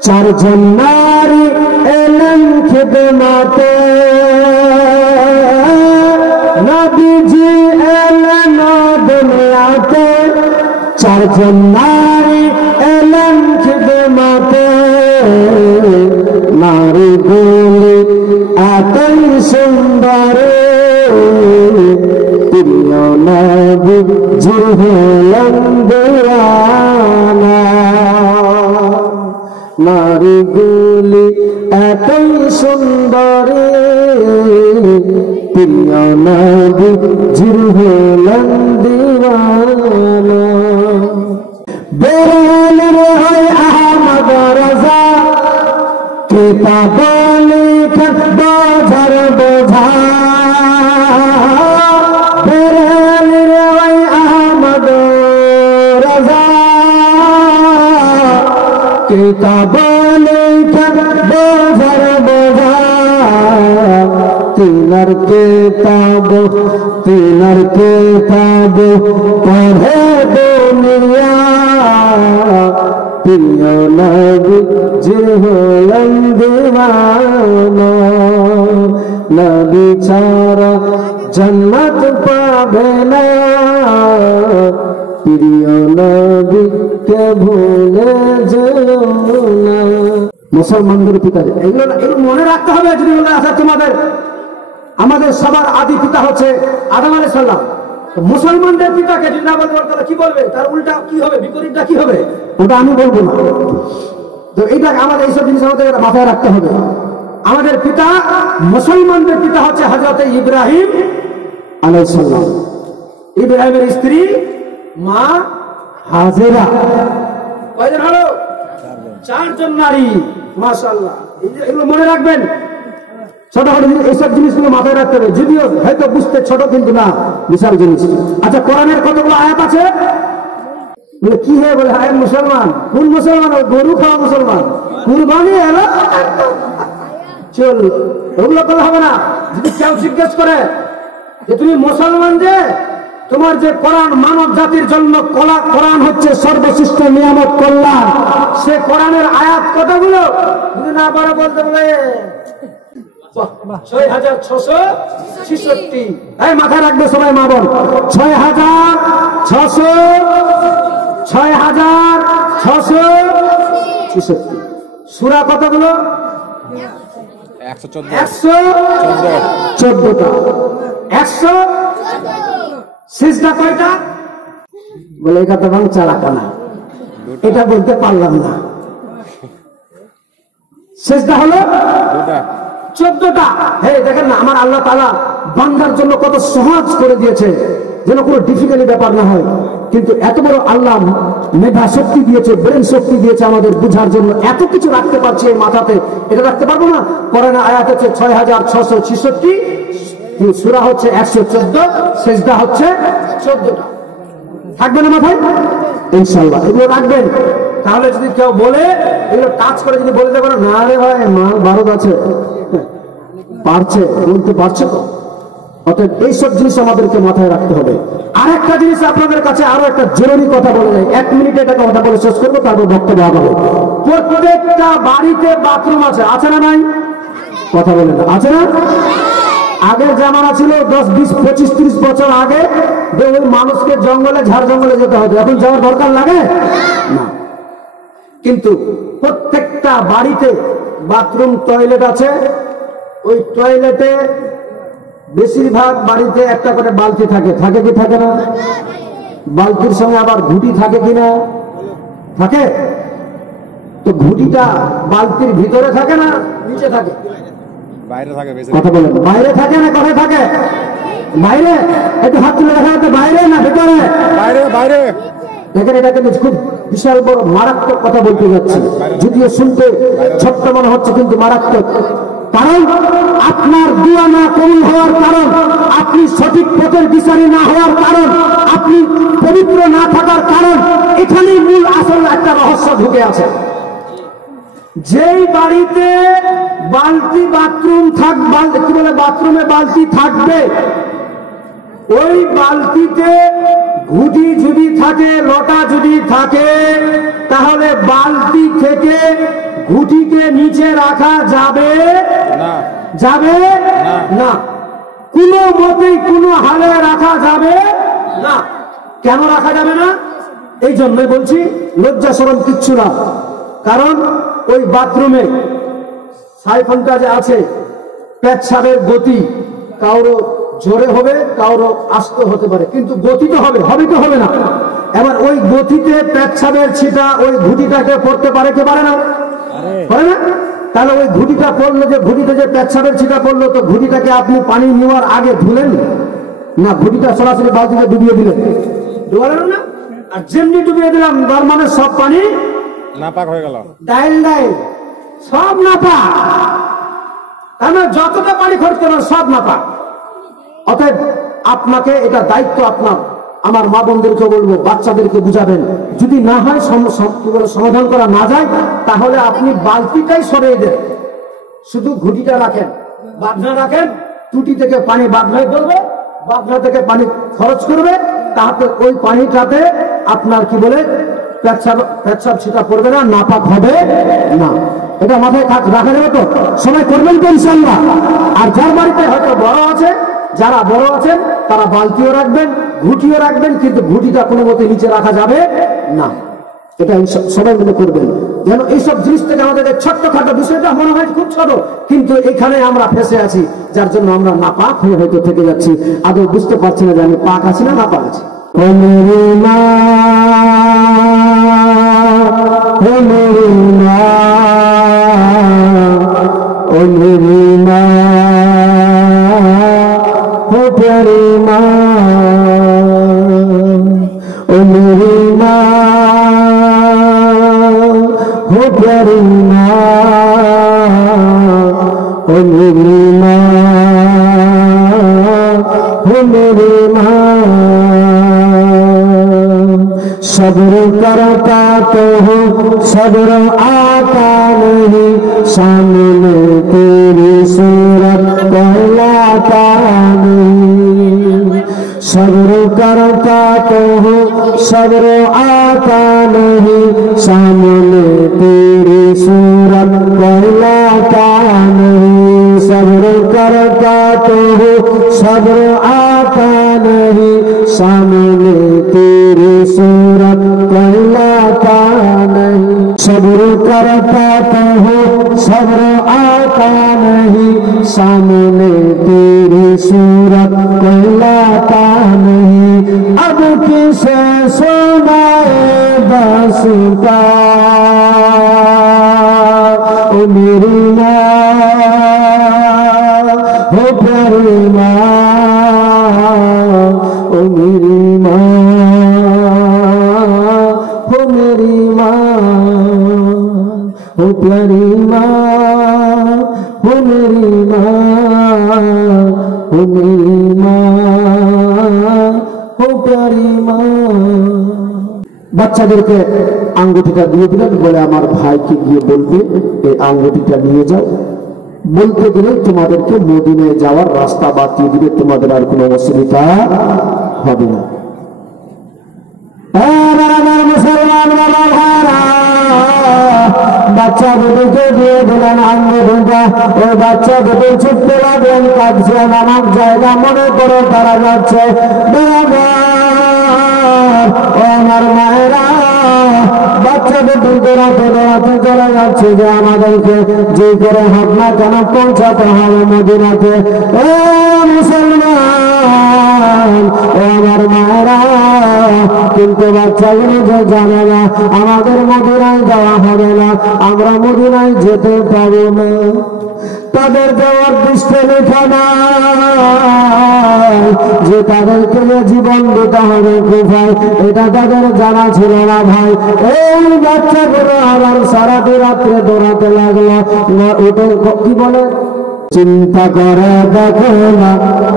চারজন নারী এলেন খিদমতে, নবীজি এলেন দুনিয়াতে, চারজন নারী এলেন খিদমতে, নারীগুলি এতই সুন্দর, প্রিয় নবীজি হলেন দিওয়ানা, নারীগুলি এতই সুন্দর, প্রিয় নবীজি হলেন দিওয়ানা। বেরেলির হয় আহমদ রাজা, কিতাব লিখেন বোঝার বোঝা, বেরেলির হয় আহমদ রাজা, কিতাব লিখেন বোঝার বোঝা, তিনার কিতাব পড়ে দুনিয়া, প্রিয় নবীজি হলেন দিওয়ানা, নবী ছাড়া জান্নাত পাবে না, প্রিয় নবীকে ভুলে যেও না। মুসলমানদের পিতা, এগুলো মনে রাখতে হবে। যদি বলে আচ্ছা তোমাদের আমাদের সবার আদি পিতা হচ্ছে আদম আলাইহিস সালাম, মুসলমানদের পিতাকে যদি না বলতে পারে তাহলে কি বলবে? তার উল্টা কি হবে, বিপরীতটা কি হবে? ওটা আমি বলবো না। তো এটা আমাদের এইসব জিনিস আমাদের মাথায় রাখতে হবে। আমাদের পিতা, মুসলমানদের পিতা হচ্ছে হযরত ইব্রাহিম আলাইহিস সালাম, ইব্রাহিমের স্ত্রী মা হাজেরা। কয়জন হলো? চারজন নারী। মাশাআল্লাহ, এগুলো মনে রাখবেন। ছোটখাটো এইসব জিনিসগুলো মাথায় রাখতে হবে, যদিও হয়তো বুঝতে ছোট কিন্তু না, বিশাল জিনিস। আচ্ছা, কোরআনের কতগুলো আয়াত আছে? কি হয়ে বলে আয় মুসলমান? কোন মুসলমান? গরু খাওয়া মুসলমান, কুরবানি এলো চল, ওগুলো করলে হবে না। যদি কেউ জিজ্ঞেস করে যে তুমি মুসলমান, যে তোমার যে কোরআন মানব জাতির জন্য কোরআন হচ্ছে সর্বশ্রেষ্ঠ নিয়ামত কল্যাণ, সে কোরআনের আয়াত কতগুলো যদি না পারে বলতে বলে 6666। মাথায় রাখবে সবাই, মা বোন, 6666। সূরা কতগুলো? 114টা। 100 সিজদা কয়টা? বলে এটা তো বাংলা চালাকানা, এটা বলতে পারলাম না। সিজদা হলো 14টা। হ্যাঁ, দেখেন না আমার আল্লাহ তাআলা বান্দার জন্য কত সহজ করে দিয়েছে, যেন কোনো ডিফিকাল্টি ব্যাপার না হয়। কিন্তু এত বড় আল্লাহ মেধা শক্তি দিয়েছে, ব্রেন শক্তি দিয়েছে আমাদের বুঝার জন্য। এত কিছু রাখতে পারছি এই মাথাতে, এটা রাখতে পারবো না? কোরআনের আয়াত হচ্ছে 6666, সূরা হচ্ছে 114, সিজদা হচ্ছে 14টা। থাকবে না মাথায়? ইনশাআল্লাহ এগুলো রাখবেন। তাহলে যদি কেউ বলে এগুলো টাচ করে যদি বলতে পারে না রে ভাই মাল ভারত আছে, পারছে বলতে পারছে তো। অতএব এইসব জিনিস আমাদেরকে মাথায় রাখতে হবে। আরেকটা জিনিস আপনাদের কাছে আরো একটা জরুরি কথা বলে যায়, 1 মিনিটে এটা কথা বলে শেষ করবো, তারপর বক্তব্য আগাবো। প্রত্যেকটা বাড়িতে বাথরুম আছে, আছে না নাই? কথা বলে না, আছে না? আগের জামানা ছিল 10, 20, 25, 30 বছর আগে যে ওই মানুষকে জঙ্গলে ঝাড় জঙ্গলে যেতে হতো, এখন যাওয়ার দরকার লাগে না। কিন্তু প্রত্যেকটা বাড়িতে বাথরুম টয়লেট আছে। ওই টয়লেটে বেশিরভাগ বাড়িতে একটা করে বালতি থাকে, থাকে কি থাকে না? বালতির সঙ্গে আবার ঘুঁটি থাকে কিনা? থাকে। তো ঘুঁটিটা বালতির ভিতরে থাকে না নিচে থাকে? বাইরে থাকে। কথা বলেন, বাইরে থাকে না কোথায় থাকে? বাইরে। একটু হাত তুলে দেখা যাচ্ছে, বাইরে না ভিতরে? বাইরে বাইরে। দেখেন, এটা কিন্তু খুব বিশাল বড় মারাত্মক কথা বলতে যাচ্ছি, যদিও শুনতে ছোট্ট মনে হচ্ছে কিন্তু মারাত্মক। কারণ আপনার দোয়া না কবুল হওয়ার কারণ, আপনি সঠিক পথের বিচারী না হওয়ার কারণ, আপনি পবিত্র না থাকার কারণ, এখানেই মূল আসল একটা রহস্য ঢুকে আছে। যেই বাড়িতে বালতি বাথরুম কি বলে বাথরুমে বালতি থাকবে, ওই বালতিতে ঘুঁটি যদি থাকে, লটা যদি থাকে, তাহলে বালতি থেকে ঘুঁটিকে নিচে রাখা যাবে না, যাবে না, কোনো মতেই কোনো হালে রাখা যাবে না। কেন রাখা যাবে না? এই জন্যই বলছি, লজ্জা শরম কিচ্ছু না। কারণ ওই বাথরুমে সাইফনটা যে আছে, পেচ্ছাবের গতি কারো জোরে হবে, কারো আস্তে হতে পারে, কিন্তু গতি তো হবে, হবে তো হবে না। এবার ওই গতিতে পেচ্ছাবের ছিটা ওই ঘুঁটিটাকে পড়তে পারে কি পারে না? পারে না। তাহলে ওই ঘুঁটিটা পড়লো, যে ঘুঁটিতে যে পেচ্ছাবের ছিটা পড়লো, তো ঘুঁটিটাকে আপনি পানি নেওয়ার আগে ধুলেন না? ঘুঁটিটা সরাসরি বালতিতে ডুবিয়ে দিলেন, ডুবালেন না? আর যেমনি ডুবিয়ে দিলাম তার মানে সব পানি নাপাক হয়ে গেল, ডাইল ডাইল সব নাপাক। তার মানে যতটা পানি খরচ করবেন সব নাপাক। অতএব আপনাকে এটা দায়িত্ব আপনার। আমার মা বোনদেরকে বলবো, বাচ্চাদেরকে বুঝাবেন, যদি না হয় সমাধান করা না যায়, তাহলে আপনি বালতিটাই সরিয়ে দেন, শুধু ঘুঁটিটা রাখেন, বাঁধনা রাখেন, টুটি থেকে পানি বাঁধনায় পড়বে, বাঁধনা থেকে পানি খরচ করবে, তাতে ওই পানিটাতে আপনার কি বলে পেচ্ছাব ছিটা পড়বে না, নাপাক হবে না। এটা মাথায় রাখা যাবে তো? সবাই করবেন তো ইনশাআল্লাহ? আর যার বাড়িতে হয়তো বড় আছে, যারা বড় আছেন তারা বালতিও রাখবেন, ঘুঁটিও রাখবেন, কিন্তু ঘুঁটিটা কোনো মতে নিচে রাখা যাবে না। এটা সবাই মিলে করবেন, যেন এইসব জিনিস থেকে আমাদের ছোট্টখাটো বিষয়টা মনে হয় খুব ছোট, কিন্তু এখানে আমরা ফেসে আছি, যার জন্য আমরা নাপাক হয়ে হয়তো থেকে যাচ্ছি, আদৌ বুঝতে পারছি না যে আমি পাক আছি না নাপাক আছি। सब्र करता तो हूँ, सब्र आता नहीं, सामने तेरी सूरत कहलाता नहीं। सब्र करता तो हूँ, सब्र आता नहीं, सामने तेरी सूरत कहलाता नहीं। सब्र करता तो हूँ, सब्र आता नहीं, सामने तेरी सूरत कहलाता नहीं। सब्र करता तो हूँ, सब्र आता नहीं, सामने तेरी सूरत कहलाता नहीं। अब किसे सुनाए दास्तां ओ मेरी माँ, हो प्यारी माँ, ओ मेरी माँ, हो मेरी माँ, हो प्यारी माँ, हो मेरी माँ, हो मेरी माँ, हो प्यारी माँ। বাচ্চাদেরকে আঙ্গুটিটা দিয়ে দিলেন, বলে আমার ভাইকে গিয়ে বলবে এই আঙ্গুটিটা নিয়ে যাও। বলতে গেলে তোমাদেরকে মদিনায় যাওয়ার রাস্তা বাতিয়ে দিবে, তোমাদের আর কোনো অসুবিধা হবে না। বাচ্চাগুলিকে দিয়ে দিলেন আঙ্গুটিটা, ওই বাচ্চা দুটো ছুটতে লাগলেন, কাঁদছে, নানাক জায়গা মনে করে তারা যাচ্ছে। ও আমার মায়েরা, বাচ্চা দুটো দৌড়াতে দৌড়াতে চলে যাচ্ছে যে আমাদেরকে যে করে হোক না কেন পৌঁছাতে হবে মদিনাতে। ও মুসলমান, ও আমার মায়েরা, কিন্তু বাচ্চাগুলো যে জানে না আমাদের মদিনায় যাওয়া হবে না, আমরা মদিনায় যেতে পারবো না। তাদের দেওয়ার দৃষ্টি লেখা নাই যে তাদেরকে জীবন দিতে হবে কোথায়, এটা তাদের জানা ছিল না ভাই। এই বাচ্চাগুলো আবার সারাটি রাত্রে দৌড়াতে লাগলো। ওদের কি বলে, চিন্তা করে দেখো না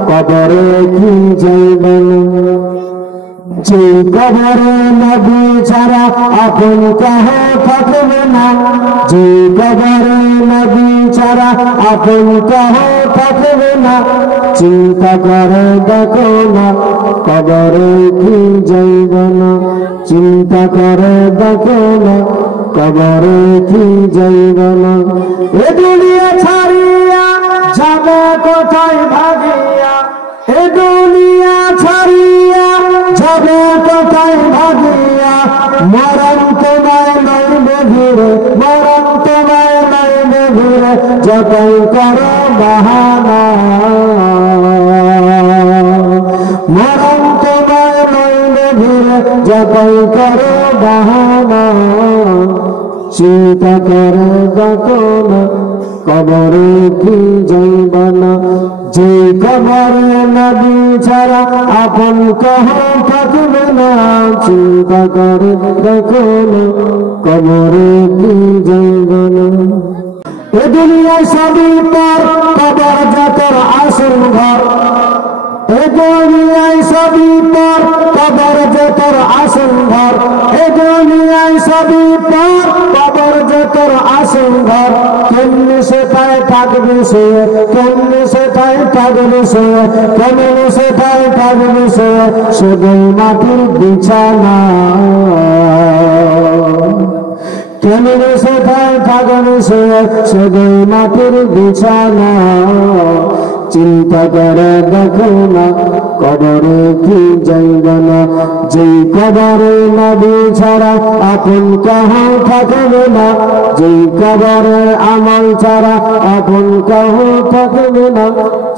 কবরে কি যাইবেন, যে কবরে নবী ছাড়া আপন কেহ থাকবে না, যে কবরে নবী ছাড়া আপন কেহ থাকবে না। চিন্তা করে দেখো না কবরে কি যাইব না, চিন্তা করে দেখো না কবরে কি যাইব না। এ দুনিয়া ছাড়িয়া যাবে কোথায় ভাগিয়া, এ দুনিয়া ছাড়িয়া যাবে কোথায় ভাগিয়া, মরণ তোমায় নইবে ঘিরে, মরণ তোমায় নইবে ঘিরে, যতই করো বাহানা, মরণ তোমায় নইবে ঘিরে, যতই করো বাহানা। চিন্তা করে দেখো না কবরে কি যাইব না, যে কবরে নবী ছাড়া আপন কেহ থাকবে না। চিন্তা করে দেখো না কবরে কি যাইব না। এ দুনিয়ায় সবই পর, কবর যতর আসল ঘর, এ দুনিয়ায় সবই পর, কবর যতর আসল ঘর, এ দুনিয়ায় সবই পর, কবর যতর আসল ঘর। কেমনি সেটাই থাকবে সে, কেমনি সেটাই থাকবে সে, কেমনি সেটাই থাকবে সে, শুধু মাটির বিছানা, কেমনি সেটাই থাকবে সে, শুধু মাটির বিছানা। চিন্তা করে দেখো না কবরে কি যাইব না, যেই কবরে নবী ছাড়া আপন কেহ থাকবে না, যেই কবরে আমল ছাড়া আপন কেহ থাকবে না।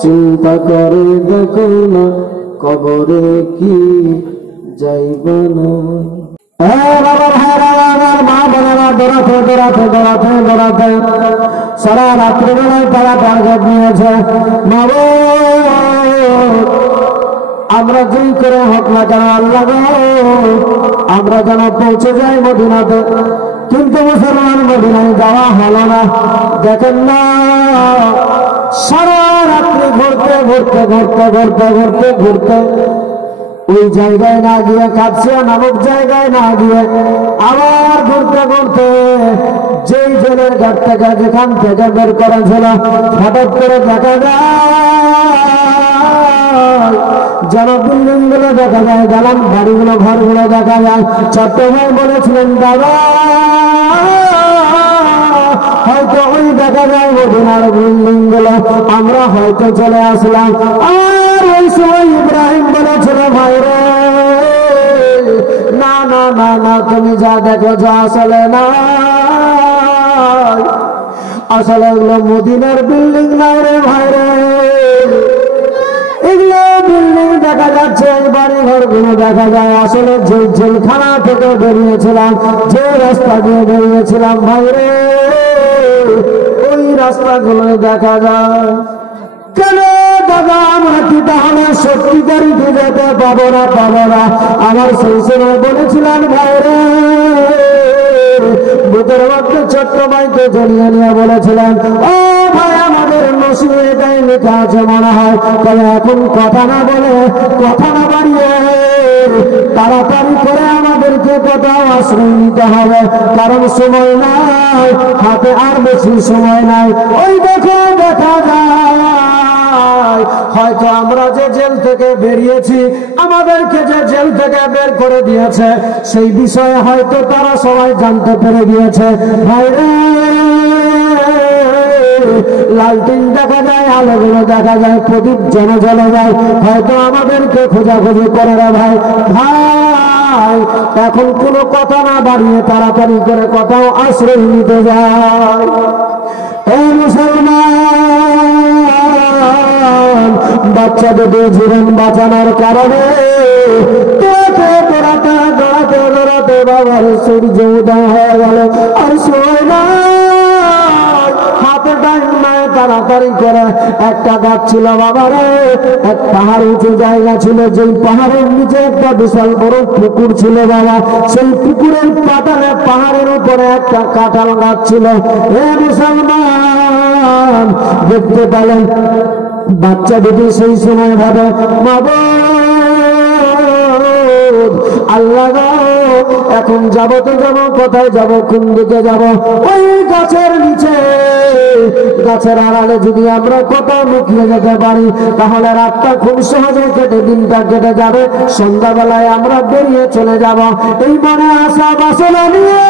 চিন্তা করে দেখো না কবরে কি যাইব না। মা বোনেরা দৌড়াতে দৌড়াতে দৌড়াতে দৌড়াতে সারা রাত্রিবেলায় তারা টার্গেট নিয়েছে। আমরা যেই করে হোক না কেন আল্লাহ আমরা যেন পৌঁছে যাই মদিনাতে, কিন্তু মুসলমান মদিনায় যাওয়া হলো না। দেখেন না সারা রাত্রি ঘুরতে ঘুরতে ঘুরতে ঘুরতে ঘুরতে ঘুরতে ওই জায়গায় না গিয়ে, কাছে নামক জায়গায় না গিয়ে আবার ঘুরতে ঘুরতে যেই জেলের ঘাট থেকে যেখান থেকে বের করেছিল, হঠাৎ করে দেখা যায় যেন বিল্ডিং গুলো দেখা যায়, গেলাম বাড়িগুলো ঘরগুলো দেখা যায়। ছোট্ট ভাই বলেছিলেন দাদা হয়তো ওই দেখা যায় মদিনার বিল্ডিং গুলো, আমরা হয়তো চলে আসলাম। আর ওই সময় ইব্রাহিম বলেছিল ভাই রে না না না না, তুমি যা দেখো যা আসলে না, আসলে এগুলো মদিনার বিল্ডিং নাই রে ভাই রে, এগুলো বিল্ডিং দেখা যাচ্ছে, এই বাড়ি ঘর গুলো দেখা যায়। আসলে যে জেলখানা থেকে বেরিয়েছিলাম, যে রাস্তা দিয়ে বেরিয়েছিলাম ভাই রে, ওই রাস্তাগুলো দেখা যায়। কেন দাদা আমরা কি তাহলে সত্যিকারী যেতে পাবো না? পাবো না। আমার সেই সময় বলেছিলাম ভাই রে, বুকের মধ্যে ছোট্ট ভাইকে জড়িয়ে নিয়ে বলেছিলেন ও ভাই আমাদের নসিবে এটাই লেখা আছে মনে হয়, তবে এখন কথা না বলে কথা না বাড়িয়ে তাড়াতাড়ি করে আমাদেরকে কোথাও আশ্রয় নিতে হবে, কারণ সময় নাই হাতে, আর বেশি সময় নাই। ওই দেখো দেখা যায় হয়তো আমরা যে জেল থেকে বেরিয়েছি, আমাদেরকে যে জেল থেকে বের করে দিয়েছে সেই বিষয়ে হয়তো তারা সবাই জানতে পেরে গিয়েছে। ভাই রে লালটিন দেখা যায়, আলোগুলো দেখা যায়, প্রদীপ জ্বলে যায়, হয়তো আমাদেরকে খোঁজাখুঁজি করে রে ভাই। ভাই এখন কোনো কথা না বাড়িয়ে তাড়াতাড়ি করে কোথাও আশ্রয় নিতে যায়। ও মুসলমান, বাচ্চাদের জীবন বাঁচানোর কারণে দৌড়াতে বাবার সূর্য উদয় হয়ে গেল। আর সময় না হাতে ডাইমায় তাড়াতাড়ি করে একটা গাছ ছিল বাবারে, এক পাহাড় উঁচু জায়গা ছিল, যেই পাহাড়ের নিচে একটা বিশাল বড় পুকুর ছিল বাবা। সেই পুকুরের পাতালে পাহাড়ের উপরে একটা কাঁঠাল গাছ ছিল। হে মুসলমান, দেখতে পেলেন বাচ্চা দুটি সেই সময় ভাবে, আল্লাহ এখন যাবো তো যাবো, কোথায় যাবো, কোন দিকে যাবো? ওই গাছের নিচে, গাছের আড়ালে যদি আমরা কোথাও লুকিয়ে যেতে পারি তাহলে রাতটা খুব সহজে কেটে দিনটা কেটে যাবে, সন্ধ্যাবেলায় আমরা বেরিয়ে চলে যাব। এই মনে আশা বাসনা নিয়ে,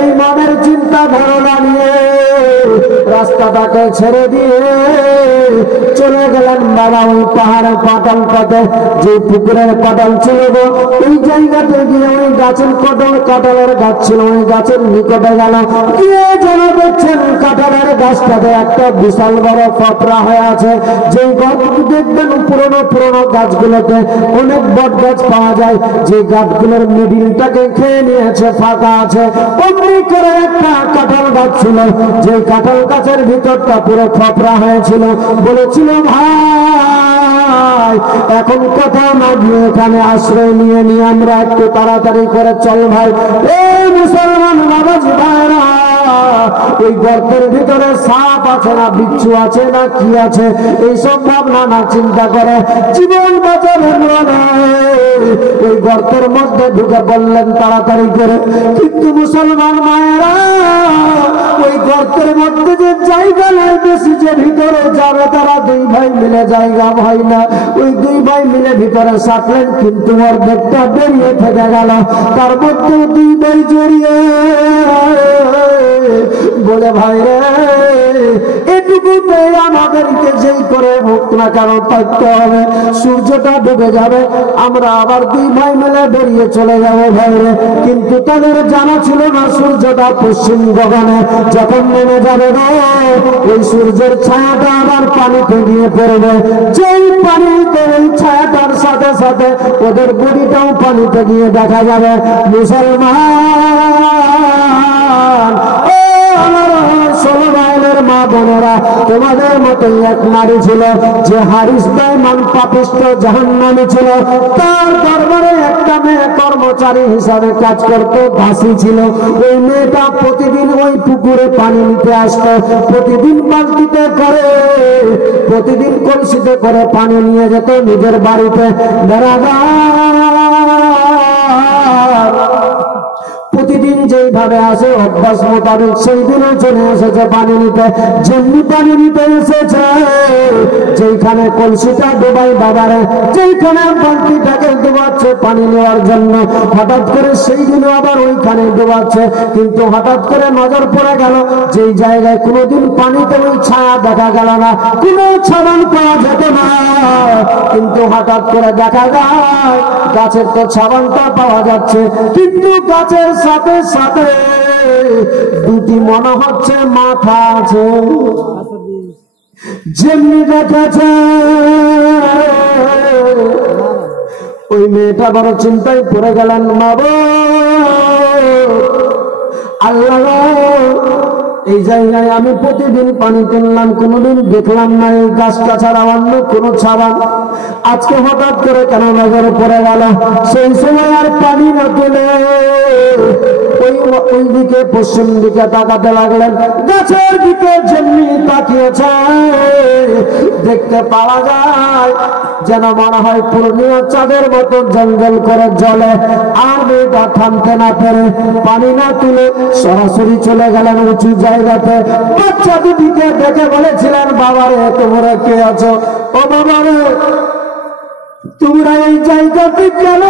এই মনের চিন্তা ধারণা নিয়ে রাস্তাটাকে ছেড়ে দিয়ে চলে গেলেন বাবা ওই পাহাড়ের পাতাল পথে। যে পুকুরের পাতাল ছিল ওই জায়গাতে গিয়ে ওই গাছের কাঁঠালের গাছ ছিল, ওই গাছের নিকটে গেল, গিয়ে যেন দেখছেন কাঁঠালের গাছটাতে একটা বিশাল বড় ফপরা হয়ে আছে। যে গাছগুলো দেখবেন পুরনো গাছগুলোতে অনেক বট গাছ পাওয়া যায়, যে গাছগুলোর মিডিলটাকে খেয়ে নিয়েছে, ফাঁকা আছে, অমনি করে একটা কাঁঠাল গাছ ছিল। যে কাঁঠাল গাছের ভিতরটা পুরো ফপরা হয়েছিল। বলেছিল, ভাই এখন কোথাও না গিয়ে এখানে আশ্রয় নিয়ে আমরা একটু তাড়াতাড়ি করে চল ভাই। এই মুসলমান বাবাজি ভাইরা, ওই গর্তের ভিতরে সাপ আছে না বিচ্ছু আছে না কি আছে, এইসব ভাবনা না চিন্তা করে জীবন বাঁচাবে না, ওই গর্তের মধ্যে ঢুকে বললেন তাড়াতাড়ি করে। কিন্তু মুসলমান মায়েরা, ওই গর্তের মধ্যে যে জায়গা নাই বেশি, যে ভিতরে যাবে তারা দুই ভাই মিলে জায়গা হয় না। ওই দুই ভাই মিলে ভিতরে সাটলেন, কিন্তু অর্ধেকটা বেরিয়ে থেকে গেল। তার মধ্যে দুই ভাই জড়িয়ে বলে, ভাই রে এটুকুতে আমাদেরকে যেই করে হোক না কেন থাকতে হবে, সূর্যটা ডুবে যাবে, আমরা আবার দুই ভাই মিলে বেরিয়ে চলে যাবো ভাই রে। কিন্তু তাদের জানা ছিল না সূর্যটা পশ্চিম গগনে যখন নেমে যাবে ওই সূর্যের ছায়াটা আবার পানিতে গিয়ে পড়বে। যেই পানিতে ওই ছায়াটার সাথে সাথে ওদের বডিটাও পানিতে গিয়ে দেখা যাবে। মুসলমান মা বোনেরা, তোমাদের মতোই এক নারী ছিল যে হারিস বেঈমান পাপিষ্ঠ জাহান্নামী ছিল। তার দরবারে একটা মেয়ে কর্মচারী হিসাবে কাজ করত, দাসী ছিল। ওই মেয়েটা প্রতিদিন ওই পুকুরে পানি নিতে আসতো, প্রতিদিন বালতিতে করে, প্রতিদিন কলসিতে করে পানি নিয়ে যেত নিজের বাড়িতে। প্রতিদিন যেইভাবে আসে অভ্যাস মোতাবেক সেই দিনে চলে এসেছে পানি নিতে। যেমনি পানি নিতে এসেছে, যেখানে কলসিটা ডোবাই বাবারে, যেখানে বালতিটাকে ডোবাচ্ছে পানি নেওয়ার জন্য, হঠাৎ করে সেই দিনে আবার ওইখানে ডোবাচ্ছে। কিন্তু হঠাৎ করে নজর পড়ে গেল যেই জায়গায় কোনোদিন পানিতে ওই ছায়া দেখা গেল না, কোনো ছাড়ান পাওয়া যেত না, কিন্তু হঠাৎ করে দেখা যায় গাছের তো ছাবানটা পাওয়া যাচ্ছে, কিন্তু গাছের সাথে সাথে দুটি মনে হচ্ছে মাথা আছে। যেমনি দেখেছে ওই মেয়েটা বড় চিন্তায় পড়ে গেলেন, মা গো আল্লাহ, এই জায়গায় আমি প্রতিদিন পানি তুললাম, কোনোদিন দেখলাম না এই গাছটা ছাড়া অন্য কোনো ছাবান। আজকে হঠাৎ করে কেন নজরে পড়ে গেল? সেই সময় আর পানি না তুলে ওই দিকে পশ্চিম দিকে তাকাতে লাগলেন। গাছের দিকে যেমনি তাকিয়েছে দেখতে পাওয়া যায় যেন মনে হয় পূর্ণিমা চাঁদের মতো জঙ্গল করে জলে। আর মেয়েটা থামতে না পেরে পানি না তুলে সরাসরি চলে গেলেন উঁচু জায়গাতে। বাচ্চা দুটিকে দেখে বলেছিলেন, বাবারে তোমরা কে আছো? ও বাবারে তোমরা এই জায়গাতে কেন?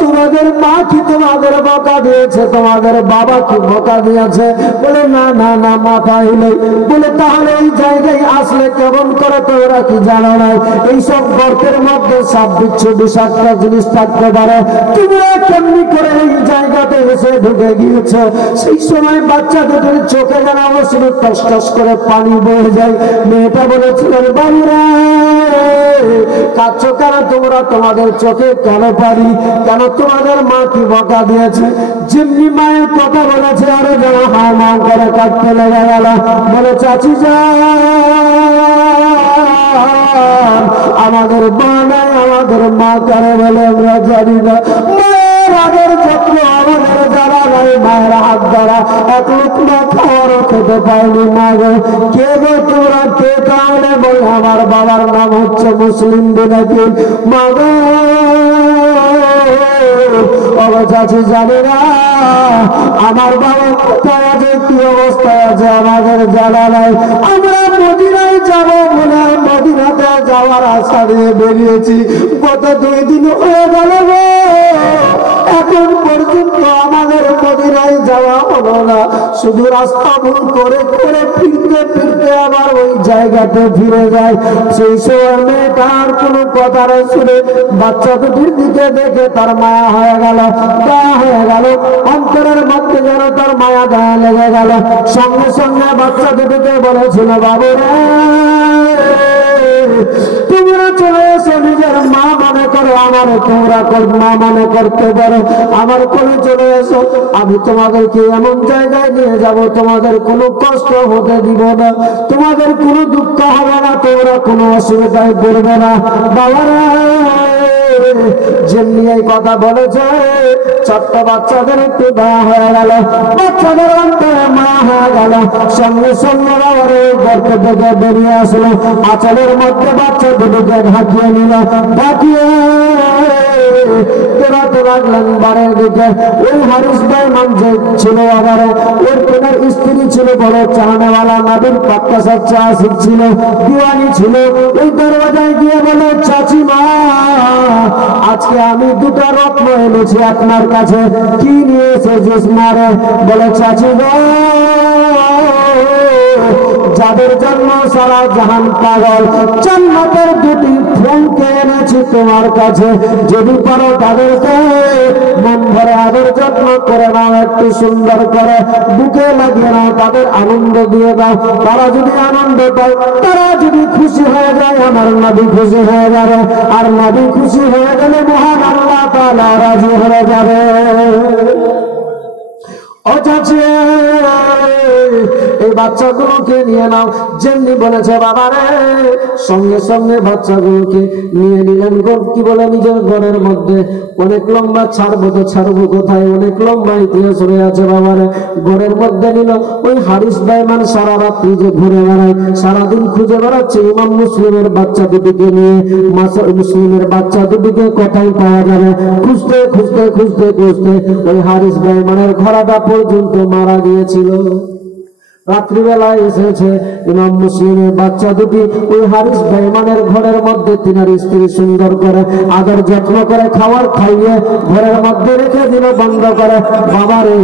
তোমরা তোমাদের মা কি তোমাদের বকা দিয়েছে, তোমাদের বাবা কি বকা দিয়েছে? বলে না না না, মা পাইলে। বলে তাহলে এই জায়গায় আসলে কেমন করে তোমরা কি জানো না, এইসব গর্তের মধ্যে সাপ বিচ্ছু বিষাক্ত জিনিস থাকতে পারে, তোমরা কেমনি করে এই জায়গাতে এসে ঢুকে গিয়েছ? সেই সময় বাচ্চা দুটোর চোখে যেন অবশ্য টস টস করে পানি বয়ে যায়। মেয়েটা বলেছিলেন, বাবুরা কাঁদছো কেন তোমরা? তোমাদের চোখে কেন পানি? কেন তোমাদের মা কি বকা দিয়েছে? যেমনি মায়ের কথা বলেছে আরে যেন হা মা করে কাঁদতে লেগে গেল। বলে চাচি যান, আমাদের মা নাই, আমাদের মা কারে বলে আমরা জানি না। মায়ের আগের যত্ন আমাদের যারা নাই, মায়ের হাত দ্বারা এক লোকমা খাওয়ারও খেতে পায়নি। মা গো কে গো তোমরা কে? তাহলে বলে আমার বাবার নাম হচ্ছে মুসলিম বিনাকি। মা গো চাচি জানি না আমার বাবা কোথায় আছে, কি অবস্থায় আছে, আমাদের জানা নাই। আমরা মদিনায় যাবো বলে মদিনাতে যাওয়ার আশা দিয়ে বেরিয়েছি, গত 2 দিন হয়ে গেল গো, এখন পর্যন্ত আমাদের মদিনায় যাওয়া হলো না। শুধু রাস্তা ভুল করে করে ফিরতে ফিরতে আবার ওই জায়গাতে ফিরে যায়। সেই সময় মেয়েটার কোনো কথা না শুনে বাচ্চা দুটির দিকে দেখে তার মায়া হয়ে গেল, দয়া হয়ে গেল, অন্তরের মধ্যে যেন তার মায়া দয়া লেগে গেল। সঙ্গে সঙ্গে বাচ্চা দুটিকে বলেছিল, বাবু রে তোমরা চলে এসো, নিজের মা মনে করো, আমার তোমরা মা মনে করতে পারো, আমার কোলে চলে এসো, আমি তোমাদেরকে এমন জায়গায় নিয়ে যাব, তোমাদের কোনো কষ্ট হতে দিব না, তোমাদের কোনো দুঃখ হবে না, তোমরা কোনো অসুবিধায় পড়বে না। বাবারা যেমনি এই কথা বলেছে, ছোট্ট বাচ্চাদের একটু দয়া হয়ে গেল, বাচ্চাদের অন্তরে মা হয়ে গেল। সঙ্গে সঙ্গে বাবারে গর্ত থেকে বেরিয়ে আসলো, আঁচলের মধ্যে বাচ্চা দুটোকে ঢাকিয়ে নিল, ঢাকিয়ে বেড়াতে লাগলেন বাড়ির দিকে। ওই হারিস ভাই যে ছিল আবার ওর পেনের স্ত্রী ছিল, বড় চাহানেওয়ালা, নাবির পাক্কা সচ্চা আসিক ছিল, দিওয়ানি ছিল। ওই দরওয়াজায় গিয়ে বলে, চাচি মা আজকে আমি 2টা রত্ন এনেছি আপনার কাছে, কি নিয়ে এসেছিস মারে? বলে চাচি গো যাদের জন্য সারা জাহান পাগল, জান্নাতের 2টি ফ্রেন্ডকে এনেছি তোমার কাছে, যদি পারো তাদেরকে মন ভরে আদর যত্ন করে নাও, একটু সুন্দর করে বুকে লাগিয়ে নাও, তাদের আনন্দ দিয়ে দাও। তারা যদি আনন্দ পায়, তারা যদি খুশি হয়ে যায়, আমার নবী খুশি হয়ে যাবে, আর নবী খুশি হয়ে গেলে মহান আল্লাহ তাআলা রাজি হয়ে যাবে। ও চাচি এই বাচ্চাগুলোকে নিয়ে নাও। যেমনি বলেছে বাবারে, সঙ্গে সঙ্গে বাচ্চাগুলোকে নিয়ে নিলেন। কি বলে, নিজের ঘরের মধ্যে অনেক লম্বা ছাড়বো, তো ছাড়বো কোথায়, অনেক লম্বা ইতিহাস রয়ে আছে বাবারে। ঘরের মধ্যে নিল। ওই হারিস ভাইমান সারা রাত্রি যে ঘুরে বেড়ায়, সারাদিন খুঁজে বেড়াচ্ছে ইমাম মুসলিমের বাচ্চা দুটিকে নিয়ে। মুসলিমের বাচ্চা দুটিকে কোথায় পাওয়া যাবে, খুঁজতে খুঁজতে খুঁজতে খুঁজতে ওই হারিস ভাইমানের ঘোড়াটা পর্যন্ত মারা গিয়েছিল। রাত্রিবেলায় এসেছে ইমাম মুসলিমের বাচ্চা দুটি ওই হারিস বেঈমানের ঘরের মধ্যে, তিনার স্ত্রী সুন্দর করে আদর যত্ন করে খাবার খাইয়ে ঘরের মধ্যে রেখে দিল বন্ধ করে। বাবারে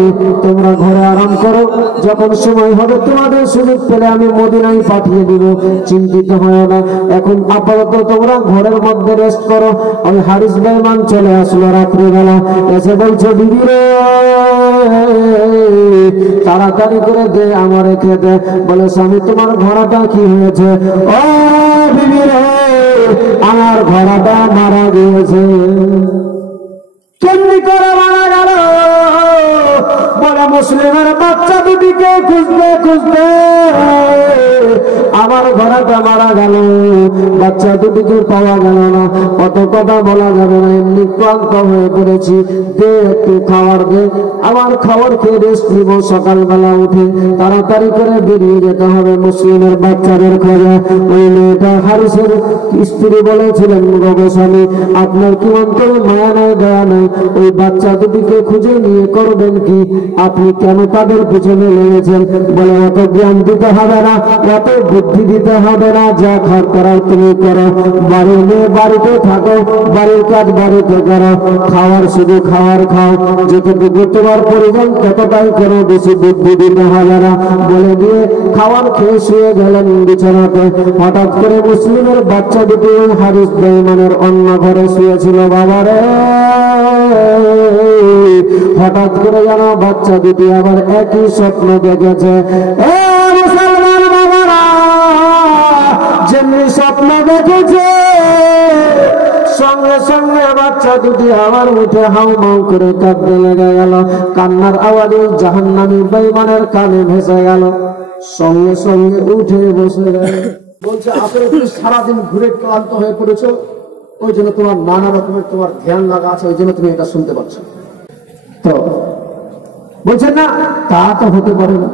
তোমরা ঘরে আরাম করো, যখন সময় হবে তোমাদের সুযোগ পেলে আমি মদিনায় পাঠিয়ে দিব, চিন্তিত হয় না, এখন আপাতত তোমরা ঘরের মধ্যে রেস্ট করো। ওই হারিস বেঈমান চলে আসলো রাত্রিবেলা, এসে বলছে, বিবি রে তাড়াতাড়ি করে দে আমার খেতে। বলে, স্বামী তোমার ঘোড়াটা কি হয়েছে? ও বিবি রে আমার ঘোড়াটা মারা গিয়েছে। কেমনি করে মারা গেল? বলে, মুসলিমের বাচ্চা দুটিকে খুঁজতে খুঁজতে আমার ঘোড়াটা মারা গেল, বাচ্চা দুটিকে পাওয়া গেল না। কত কথা বলা যাবে না, এমনি ক্লান্ত হয়ে পড়েছি, দে একটু খাবার দে, আমার খাবার খেয়ে রেস্ট নিব, সকালবেলা উঠে তাড়াতাড়ি করে বেরিয়ে যেতে হবে মুসলিমের বাচ্চাদের খোঁজে। ওই মেয়েটা হারিসের স্ত্রী বলেছিলেন, গোস্বামী আপনার কি অন্তরে মায়া নাই, দয়া নাই, ওই বাচ্চা দুটিকে খুঁজে নিয়ে করবেন কি? আপনি কেন তাদের পিছনে লেগেছেন? বলে, অত জ্ঞান দিতে হবে না, অত বুদ্ধি দিতে হবে না, যা খাওয়ার করার তুমি করো, বাড়ির মেয়ে বাড়িতে থাকো, বাড়ির কাজ বাড়িতে করো, খাওয়ার শুধু খাওয়ার খাও, যতটুকু তোমার প্রয়োজন ততটাই করো, বেশি বুদ্ধি দিতে হবে না বলে দিয়ে খাওয়ার খেয়ে শুয়ে গেলেন বিছানাতে। হঠাৎ করে মুসলিমের বাচ্চা দুটি ওই হারিস বেঈমানের অন্য ঘরে শুয়েছিল। বাবারে, হঠাৎ করে যেন বাচ্চা দুটি আবার একই স্বপ্ন দেখেছে। মুসলমান বাবারা, যেমনি স্বপ্ন দেখেছে সঙ্গে সঙ্গে বাচ্চা দুটি আবার উঠে হাউমাউ করে কাঁদতে লেগে গেল। কান্নার আওয়াজে জাহান্নামী বেঈমানের কানে ভেসে গেল, সঙ্গে সঙ্গে উঠে বসে গেল। বলছে, আসলে তুমি সারাদিন ঘুরে ক্লান্ত হয়ে পড়েছো, ওই জন্য তোমার নানা রকমের তোমার ধ্যান লাগা আছে, ওই জন্য তুমি এটা শুনতে পাচ্ছ। তো বলছেন না, তা তো হতে পারে না,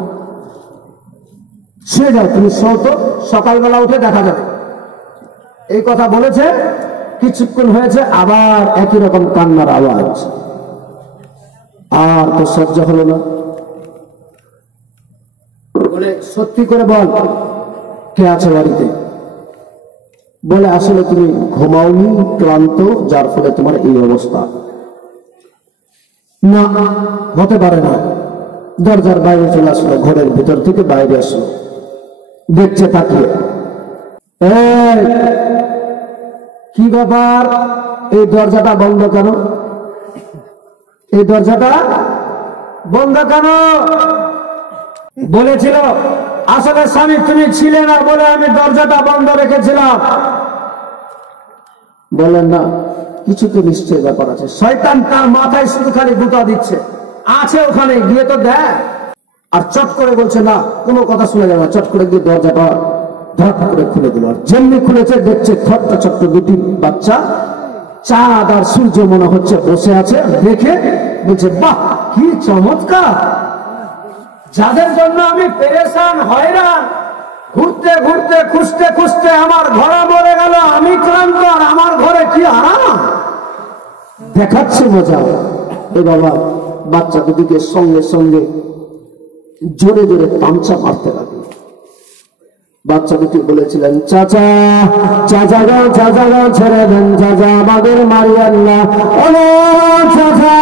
শুয়ে যাও, তুমি শো তো, সকালবেলা উঠে দেখা যাবে। এই কথা বলেছে, কিছুক্ষণ হয়েছে আবার একই রকম কান্নার আওয়াজ, আর তো সহ্য হলো না। বলে, সত্যি করে বল, কে আছে বাড়িতে? বলে, আসলে তুমি ঘুমাওনি, ক্লান্ত, যার ফলে তোমার এই অবস্থা। না, হতে পারে না। দরজার বাইরে চলে আসলো, ঘরের ভিতর থেকে বাইরে আসলো, দেখছে তাকিয়ে, কি ব্যাপার, এই দরজাটা বন্ধ কেন? এই দরজাটা বন্ধ কেন? বলেছিল, আসলে স্বামী তুমি ছিলে না বলে আমি দরজাটা বন্ধ রেখেছিলাম। বলেন না, কিছু তো নিশ্চয় ব্যাপার আছে। শয়তান তার মাথায় শুধু খালি গুতা দিচ্ছে, আছে ওখানে, গিয়ে তো দেখ। আর চট করে বলছে, না, কোনো কথা শুনে যাবে না। চট করে গিয়ে দরজাটা ধপ করে খুলে দিল। আর যেমনি খুলেছে, দেখছে ছোট্ট ছোট্ট দুটি বাচ্চা, চাঁদ আর সূর্য মনে হচ্ছে বসে আছে। দেখে বলছে, বাহ, কি চমৎকার, যাদের জন্য আমি পেরেশান হয়রান, ঘুরতে ঘুরতে খুঁজতে খুঁজতে আমার ঘোড়া মরে গেল, আমি ক্লান্ত, আর আমার ঘরে কি আরাম, দেখাচ্ছে মজা। এ বাবা, বাচ্চা দুদিকে সঙ্গে সঙ্গে জোরে জোরে তামচা মারতে লাগলো। বাচ্চা দুটি বলেছিলেন, চাচা, চাচা গাও, চাচা গাও, ছেড়ে দেন চাচা, আমাদের মারিয়েন না। ও চাচা,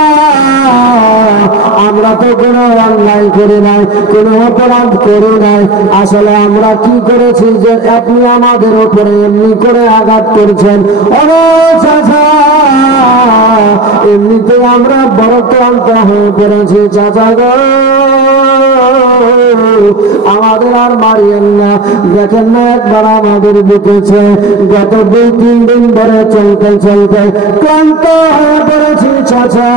আমরা তো কোনো অন্যায় করি নাই, কোনো অপরাধ করি নাই, আসলে আমরা কি করেছি যে আপনি আমাদের উপরে এমনি করে আঘাত করছেন? ও চাচা, এমনিতে আমরা বড় ক্লান্ত হয়ে পড়েছি, চাচা গো, আমাদের আর মারিয়েন না। দেখেন না, একবার আমাদের বুকেছে, গত 2-3 দিন ধরে চলতে চলতে ক্লান্ত হয়ে পড়েছি চাচা,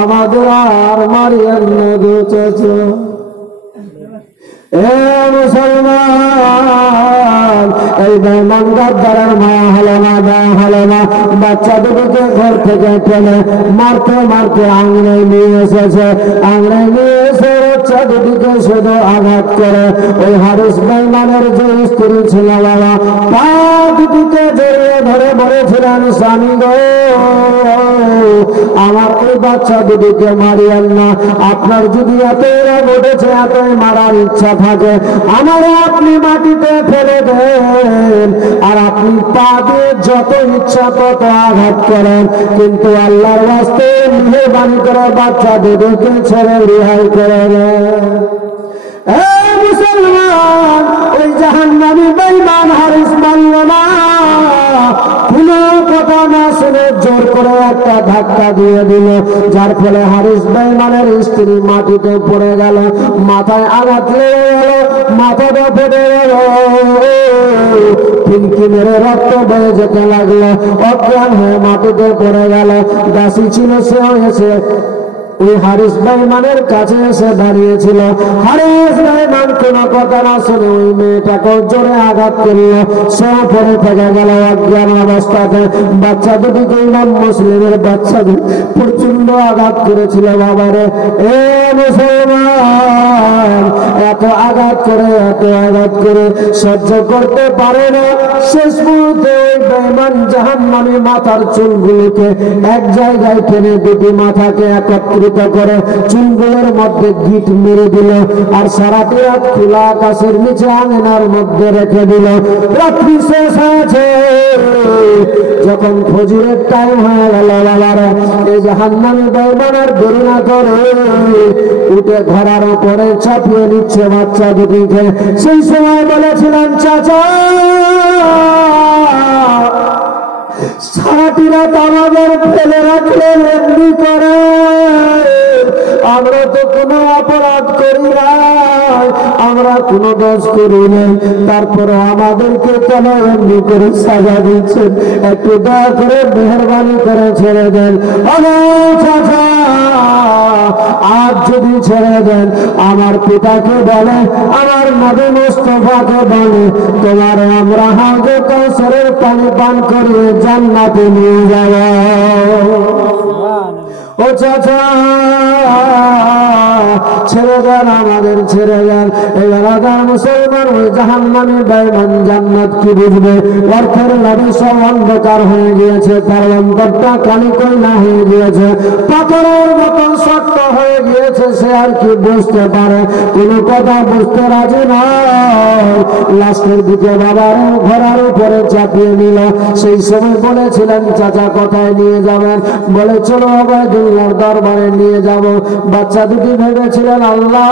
আমাদের আর মারিয়েন না গো চাচা। এ মুসলমান, এই বেঈমান গাদ্দারের মায়া হলো না, দয়া হলো না। বাচ্চা দুটোকে ঘর থেকে টেনে মারতে মারতে আঙড়ে নিয়ে এসেছে, আঙড়ে নিয়ে এসে বাচ্চা দুটিকে শুধু আঘাত করে। ওই হারিস বেঈমানের যে স্ত্রী ছিল বাবা, পা দুটিকে জড়িয়ে ধরে বলেছিলেন, স্বামী গো, আমার ওই বাচ্চা দুটিকে মারিয়েন না, আপনার যদি এতই রাগ উঠেছে, এতই মারার ইচ্ছা থাকে, আমারে আপনি মাটিতে ফেলে দেন, আর আপনি পা দিয়ে যত ইচ্ছা তত আঘাত করেন, কিন্তু আল্লাহর ওয়াস্তে মেহেরবানি করে বাচ্চা দুটিকে ছেড়ে রিহাই করে দেন। মুসলমান, ওই জাহান্নামী বেঈমান হারিস মানল না, কোনো কথা না শুনে জোর করে একটা ধাক্কা দিয়ে দিল, যার ফলে হারিস বেঈমানের স্ত্রী মাটিতে পড়ে গেল, মাথায় আঘাত লেগে গেল, মাথাটা ফেটে গেল, ফিনকি মেরে রক্ত বয়ে যেতে লাগলো, অজ্ঞান হয়ে মাটিতে পড়ে গেল। দাসী ছিল, সেও এসে ওই হারিস বেঈমানের কাছে এসে দাঁড়িয়েছিল। হারিস বেঈমান কোনো কথা না শুনে ওই মেয়েটাকে জোরে আঘাত করলো, সে পরে থেকে গেল অজ্ঞান অবস্থাতে। বাচ্চা দুটিকে ইমাম মুসলিমের বাচ্চা প্রচন্ড আঘাত করেছিল। বাবারে, এ মুসলমান, এত আঘাত করে এত আঘাত করে সহ্য করতে পারে না, শেষ মুহূর্তে ওই বেঈমান জাহান্নামী মাথার চুলগুলোকে এক জায়গায় টেনে দুটি মাথাকে একত্রিত আলোকিত করে চুলগুলোর মধ্যে গিট মেরে দিল, আর সারাটি রাত খোলা আকাশের নিচে আঙিনার মধ্যে রেখে দিল। রাত্রি শেষ হয়েছে, যখন ফজরের টাইম হয়ে গেল, বাবারা এই জাহান্নামী বেঈমানের দেরি না করে উঠে ঘোড়ার উপরে চাপিয়ে নিচ্ছে বাচ্চা দুটিকে। সেই সময় বলেছিলেন, চাচা সারাটি রাত আমাদের ফেলে রাখলেন এমনি করে, আমরা তো কোনো অপরাধ করি নাই, আমরা কোনো দোষ করি নাই, তারপরে আমাদেরকে কেন এমনি করে সাজা দিচ্ছেন? একটু দয়া করে মেহেরবানি করে ছেড়ে দেন। চাচা আজ যদি ছেড়ে দেন, আমার পিতাকে বলে, আমার নবী মুস্তাফাকে বলে, তোমার আমরা হাউজে কাউসারের পানি পান করিয়ে জান্নাতে নিয়ে যাব। ও চাচা ছেড়ে দেন, আমাদের ছেড়ে দেন। এবার মুসলমান ওই জাহান্নামী বেঈমান জান্নাত কি বুঝবে? অর্থের নবী সব অন্ধকার হয়ে গিয়েছে, তার অন্তরটা কালি কয়লা হয়ে গিয়েছে, পাথরের মতন শক্ত হয়ে গিয়েছে, সে আর কি বুঝতে পারে? কোনো কথা বুঝতে রাজি নয়। লাস্টের দিকে বাবার ঘোড়ার উপরে চাপিয়ে নিল। সেই সময় বলেছিলেন, চাচা কোথায় নিয়ে যাবেন? বলে, চলো ওবায়দুল্লাহর দরবারে নিয়ে যাব। বাচ্চা দুটি ভেবেছিলেন, আল্লাহ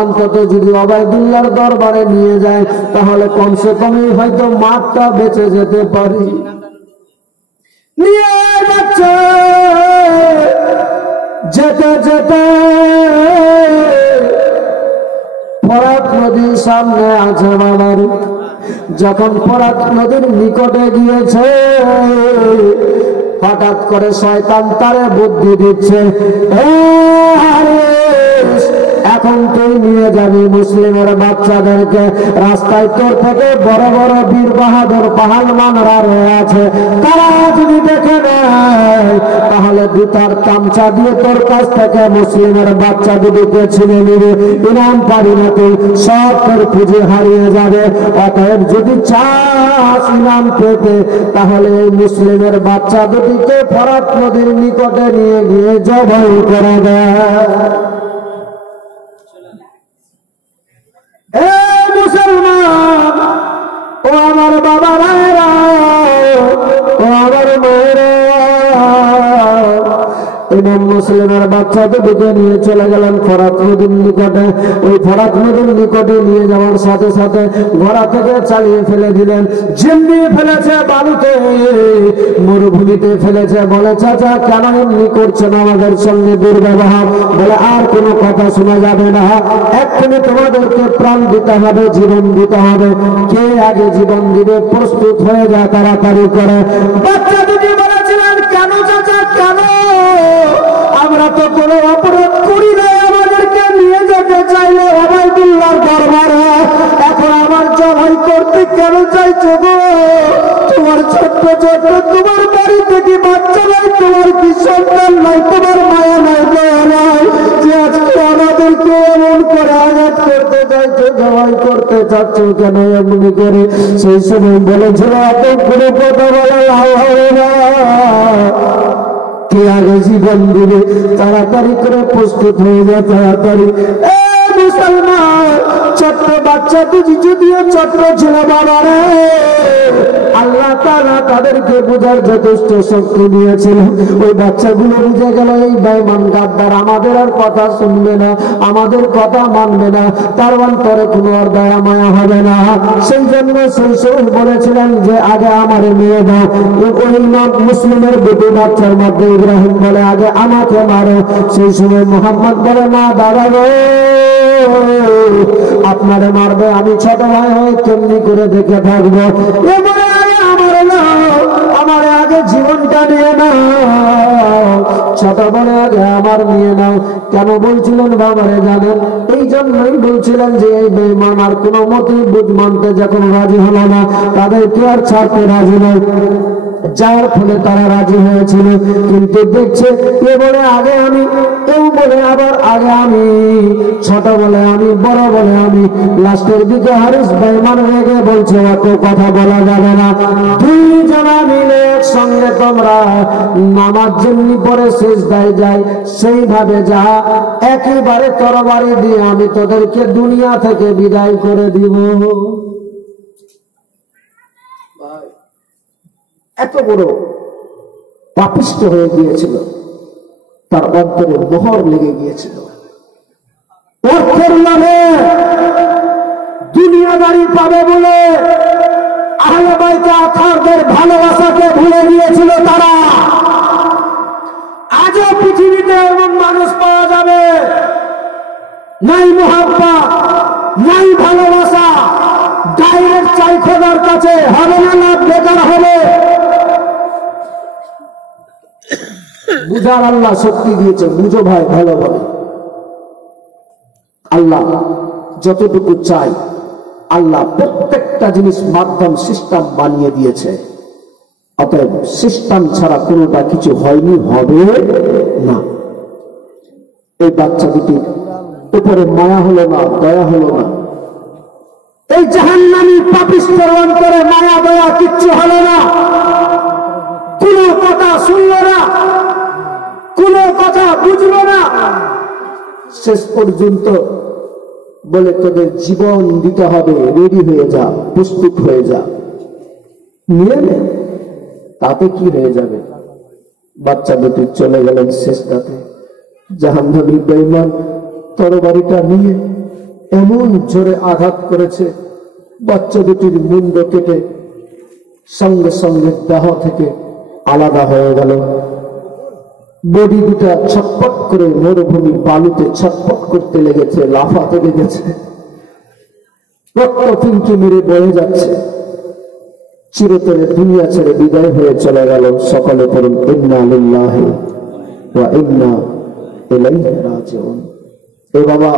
অন্তত যদি ওবায়দুল্লাহর দরবারে নিয়ে যায়, তাহলে কমসে কমই হয়তো মাঠটা বেঁচে যেতে পারি। নিয়ে যাচ্ছে, যেতে যেতে ফরাত নদীর সামনে আছে বাবার। যখন ফরাত নদীর নিকটে গিয়েছে, হঠাৎ করে শয়তান তারে বুদ্ধি দিচ্ছে, এখন তুই নিয়ে যাবি মুসলিমের বাচ্চাদেরকে, রাস্তায় তোর থেকে বড় বড় বীর বাহাদুর পাহালমানরা রয়ে আছে, তারা যদি দেখে নেয় তাহলে দুটার তামচা দিয়ে তোর কাছ থেকে মুসলিমের বাচ্চা দুটিকে ছিনে নিবে, ইনাম পাবি না তুই, সব তোর খুঁজে হারিয়ে যাবে। অতএব যদি চাস ইনাম পেতে, তাহলে এই মুসলিমের বাচ্চা দুটিকে ফরাত নদীর নিকটে নিয়ে গিয়ে জবাই করে দেয়। মুসলমান ও আমার বাবারা, ও আমার মেয়েরা, ইমাম মুসলিমের বাচ্চা দুটিকে নিয়ে চলে গেলেন ফরাত নদীর নিকটে। ওই ফরাত নদীর নিকটে নিয়ে যাওয়ার সাথে সাথে ঘোড়া থেকে চালিয়ে ফেলে দিলেন। যেমনি ফেলেছে বালুতে, মরুভূমিতে ফেলেছে। বলে, চাচা কেন এমনি করছেন আমাদের সঙ্গে দুর্ব্যবহার? বলে, আর কোনো কথা শোনা যাবে না, এক্ষুনি তোমাদেরকে প্রাণ দিতে হবে, জীবন দিতে হবে। কে আগে জীবন দিবে প্রস্তুত হয়ে যায় তাড়াতাড়ি করে। বাচ্চা দুটি বলেছিলেন, কেন চাচা কেন? আমরা তো কোনো অপরাধ করি নাই, আমাদেরকে নিয়ে যেতে চাইলে ওবায়দুল্লাহর দরবারে, এখন আমার জবাই করতে কেন চাইছো গো? তোমার ছোট্ট ছোট্ট তোমার বাড়ি থেকে বাচ্চা নাই, তোমার কি সন্তান নাই, তোমার মায়া নাই, দয়া নাই, যে আজকে আমাদেরকে এমন করে আঘাত করতে চাইছো, জবাই করতে চাচ্ছ কেন এমনি করে? সেই সময় বলেছিল, এত কোনো কথা বলে লাভ হবে না, কে আগে জীবন দিবে, তাড়াতাড়ি করে প্রস্তুত হয়ে যায়, তাড়াতাড়ি। মুসলমান ছোট্ট বাচ্চা দুটি যদিও ছোট্ট ছিল বাবারে, আল্লাহ তাআলা তাদেরকে বোঝার যথেষ্ট শক্তি দিয়েছিল। ওই বাচ্চাগুলো বুঝে গেল এই বেঈমান গাদ্দার আমাদের আর কথা শুনবে না, আমাদের কথা মানবে না, তার অন্তরে কোনো আর দয়া মায়া হবে না। সেই জন্য সেই সময় বলেছিলেন যে আগে আমার নিয়ে দাও। ওই ইমাম মুসলিমের দুটি বাচ্চার মধ্যে ইব্রাহিম বলে, আগে আমাকে মারো। সেই সময় মোহাম্মদ বলে, না দাদা গো, আপনারে মারবে, আমি ছোট ভাই হয়ে কেমনি করে দেখে থাকবো? এবারে আমার না, আমার আগে জীবনটা নিয়ে নাও, ছোট বলে আগে আমার নিয়ে নাও। কেন বলছিলেন বাবারে জানেন? এই জন্যই বলছিলেন যে এই বেঈমান আর কোনো মতেই বুঝ মানতে যখন রাজি হলো না, তাদেরকে আর ছাড়তে রাজি নয়, যার ফলে তারা রাজি হয়েছিল। কিন্তু দেখছে এবারে আগে আমি বলে আবার আগে আমি, ছোট বলে আমি, বড় বলে আমি। লাস্টের দিকে হারিস বেঈমান রেগে বলছে অত কথা বলা যাবে না, দুই জনা মিলে একসঙ্গে তোমরা নামাজ যেমনি পরে সিজদায় যায় সেইভাবে যা, একেবারে তরবারি দিয়ে আমি তোদেরকে দুনিয়া থেকে বিদায় করে দিব। এত বড় পাপিষ্ঠ হয়ে গিয়েছিল, তার অন্তরে মোহর লেগে গিয়েছিল। অর্থের লাভে দুনিয়াদারি পাবে বলে আহলে বাইতে আতহারদের ভালোবাসাকে ভুলে গিয়েছিল তারা। আজও পৃথিবীতে এমন মানুষ পাওয়া যাবে, নাই মুহাব্বত, নাই ভালোবাসা, ডাইরেক্ট চাই খোদার কাছে, হবে না লাভ, বেকার হবে। বুঝার আল্লাহ শক্তি দিয়েছে, বুঝো ভাই ভালোভাবে। আল্লাহ যতটুকু চাই, আল্লাহ প্রত্যেকটা জিনিস মাধ্যম সিস্টেম বানিয়ে দিয়েছে। অতএব সিস্টেম ছাড়া কোনোটা কিছু হয়নি, হবে না। এই বাচ্চা দুটির উপরে মায়া হলো না, দয়া হলো না। এই জাহান্নামী পাপিষ্ঠের অন্তরে মায়া দয়া কিচ্ছু হলো না। কোনো কথা শুনলো না, কোনো কথা বুঝলো না। শেষ পর্যন্ত বলে তোদের জীবন দিতে হবে, রেডি হয়ে যা, প্রস্তুত হয়ে যা, নিয়ে নে। তাতে কি হয়ে যাবে? বাচ্চা দুটি চলে গেলেন শেষ রাতে। জাহান্নামী বেঈমান তরবারিটা নিয়ে এমন জোরে আঘাত করেছে, বাচ্চা দুটির মুন্ড কেটে সঙ্গে সঙ্গে দেহ থেকে আলাদা হয়ে গেল। বডি দুটা ছটপট করে মরুভূমি বালুতে ছটপট করতে লেগেছে, লাফাতে লেগেছে, রক্ত ফিনকি মেরে বয়ে যাচ্ছে। চিরতরে দুনিয়া ছেড়ে বিদায় হয়ে চলে গেল। সকলে পড়ুন ইন্না লিল্লাহি ওয়া ইন্না ইলাইহি রাজিউন। এ বাবা,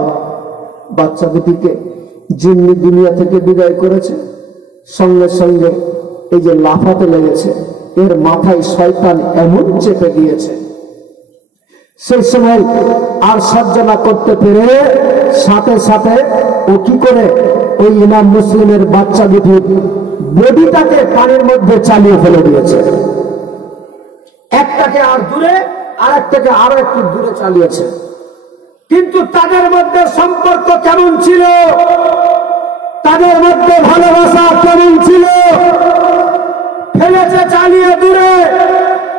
বাচ্চা দুটিকে জিন্নি দুনিয়া থেকে বিদায় করেছে, সঙ্গে সঙ্গে এই যে লাফাতে লেগেছে, এর মাথায় শয়তান এমন চেপে গিয়েছে, সেই সময় আর সহ্য না করতে পেরে সাথে সাথে ও কি করে ওই ইমাম মুসলিমের বাচ্চা দুটির বডিটাকে পানির মধ্যে চালিয়ে ফেলে দিয়েছে। একটাকে আর দূরে, আর একটাকে আরো একটু দূরে চালিয়েছে। কিন্তু তাদের মধ্যে সম্পর্ক কেমন ছিল, তাদের মধ্যে ভালোবাসা কেমন ছিল? ফেলেছে চালিয়ে দূরে,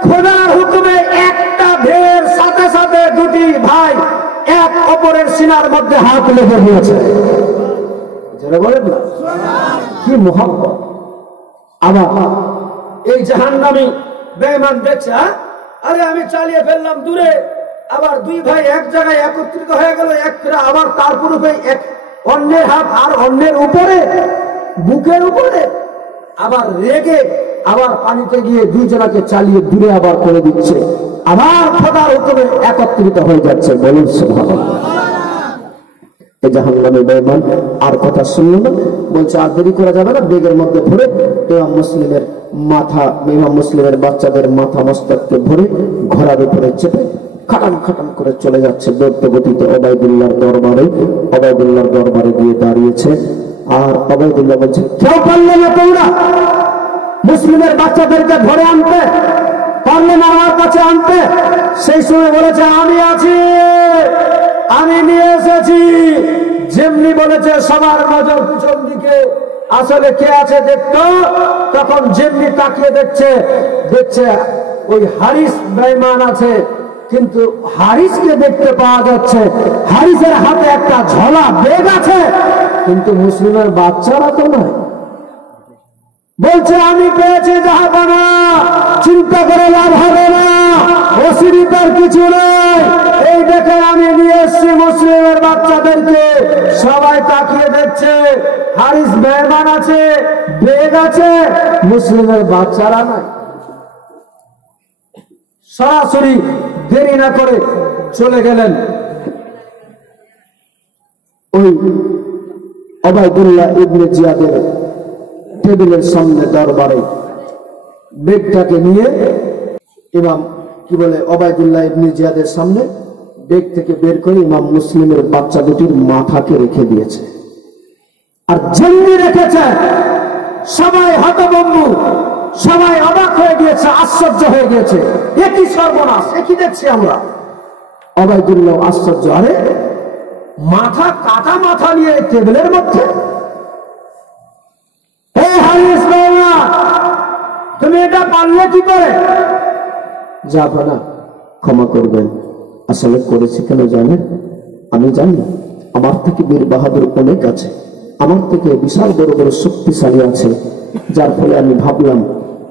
খোদার হুকুমে একটা ঢের সাথে সাথে দুটি ভাই এক অপরের সিনার মধ্যে হাত লেগে দিয়েছে। যারা বলেন না কি মুহাব্বত। আবার এই জাহান্নামী বেঈমান দেখছে, আরে আমি চালিয়ে ফেললাম দূরে, আবার দুই ভাই এক জায়গায় একত্রিত হয়ে গেল, একটা আবার তার পুরুষে এক অন্যের হাত আর অন্যের উপরে, বুকের উপরে, আবার রেগে আবার পানিতে গিয়ে দুইজনাকে চালিয়ে দূরে আবার করে দিচ্ছে, আবার খোদার হুকুমে একত্রিত হয়ে যাচ্ছে। বলুন সুবহানাল্লাহ। এই জাহান্নামী বেঈমান আর কথা শুনল না, বলছে আর দেরি করা যাবে না, বেগের মধ্যে ভরে ইমাম মুসলিমের মাথা, ইমাম মুসলিমের বাচ্চাদের মাথা মস্তককে ভরে ঘোড়ার উপরে চেপে খাটাম খাটাম করে চলে যাচ্ছে দ্রুত গতিতে ওবায়দুল্লাহর দরবারে। ওবায়দুল্লাহর দরবারে গিয়ে দাঁড়িয়েছে, আর ওবায়দুল্লাহ বলছে, কেউ পারলে না তোমরা মুসলিমের বাচ্চাদেরকে ধরে আনতে, পারলে না আমার কাছে আনতে? সেই সময় বলেছে, আমি আছি, আমি নিয়ে এসেছি। যেমনি বলেছে সবার নজর পিছন দিকে, আসলে কে আছে দেখতো, তখন যেমনি তাকিয়ে দেখছে ওই হারিস বেঈমান আছে, কিন্তু হারিসকে দেখতে পাওয়া যাচ্ছে, হারিসের হাতে একটা ঝোলা বেগ আছে, কিন্তু মুসলিমের বাচ্চারা তো নয়। বলছে, আমি পেয়েছি জাহাপানা, চিন্তা করে লাভ হবে না, অসুবিধার কিছু নয়, এই দেখে আমি নিয়ে এসছি মুসলিমের বাচ্চাদেরকে। সবাই তাকিয়ে দেখছে, হারিস বেঈমান আছে, বেগ আছে, মুসলিমের বাচ্চারা নয়। সরাসরি দেরি না করে চলে গেলেন ওই ওবায়দুল্লাহ ইবনে জিয়াদের টেবিলের সামনে দরবারে। বেগটাকে নিয়ে ইমাম কি বলে ওবায়দুল্লাহ ইবনে জিয়াদের সামনে বেগ থেকে বের করে ইমাম মুসলিমের বাচ্চা দুটির মাথাকে রেখে দিয়েছে। আর যেমনি রেখেছে সবাই হতভম্ব, সবাই অবাক হয়ে গিয়েছে, আশ্চর্য হয়ে গিয়েছে। একই সর্বনাশ, একই দেখছি আমরা। ওবাইদুল্লাহ আশ্চর্য, আরে মাথা কাটা মাথা নিয়ে টেবিলের মধ্যে। তুমি এটা পারলে কি করে? যাবা না, ক্ষমা করবেন, আসলে করেছি কেন জানেন? আমি জানি আমার থেকে বীর বাহাদুর অনেক আছে, আমার থেকে বিশাল বড় বড় শক্তিশালী আছে, যার ফলে আমি ভাবলাম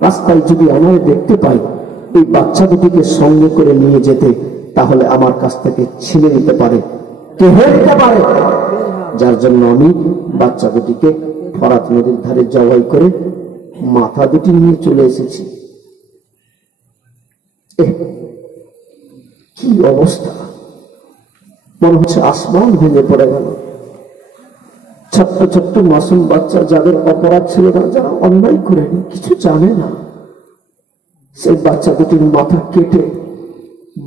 রাস্তায় যদি আমার দেখতে পাই এই বাচ্চা দুটিকে সঙ্গে করে নিয়ে যেতে, তাহলে আমার কাছ থেকে ছিনে নিতে পারে, কেড়ে নিতে পারে। যার জন্য আমি বাচ্চা দুটিকে ফরাত নদীর ধারে জবাই করে মাথা দুটি নিয়ে চলে এসেছি। কি অবস্থা, মনে হচ্ছে আসমান ভেঙে পড়ে গেল। ছোট্ট ছোট্ট মাসুম বাচ্চা, যাদের অপরাধ ছিল না, যারা অন্যায় করেনি, কিছু জানে না, সেই বাচ্চা দুটির মাথা কেটে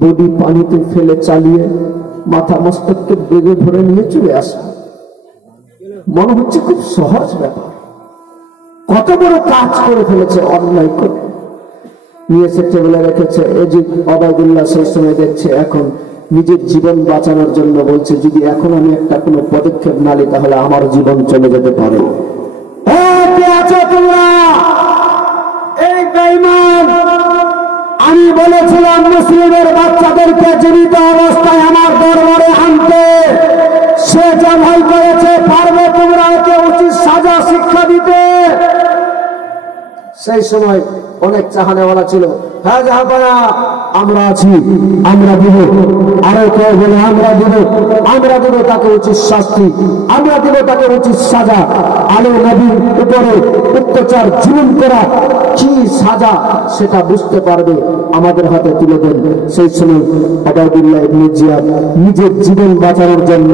বডি পানিতে ফেলে চালিয়ে মাথা মস্তককে বেগে ধরে নিয়ে চলে আসা। মনে হচ্ছে খুব সহজ ব্যাপার, কত বড় কাজ করে ফেলেছে অন্যায় করে। নিয়ে এসে টেবিলে রেখেছে। এই যে ওবাইদুল্লাহ সেই সময় দেখছে এখন নিজের জীবন বাঁচানোর জন্য বলছে, যদি এখন আমি একটা কোনো পদক্ষেপ না নিই তাহলে আমার জীবন চলে যেতে পারে। এই বেঈমান, আমি বলেছিলাম মুসলিমের বাচ্চাদেরকে জীবিত অবস্থায় আমার দরবারে আনতে, সে যা ভয় করেছে, পারবে তোমরা ওকে উচিত সাজা শিক্ষা দিতে। সেই সময় অনেক চাহানেওয়ালা ছিল, হ্যাঁ জাহাপানা আমরা আছি, আমরা দিব। আরো কেউ বলে আমরা দিব, আমরা দিব তাকে উচিত শাস্তি, আমরা দিব তাকে উচিত সাজা। আলো নবীর উপরে অত্যাচার জুলুম করা কি সাজা সেটা বুঝতে পারবে, আমাদের হাতে তুলে দেন। সেই সময় ওবাইদুল্লাহ ইবনে জিয়াদ নিজের জীবন বাঁচানোর জন্য,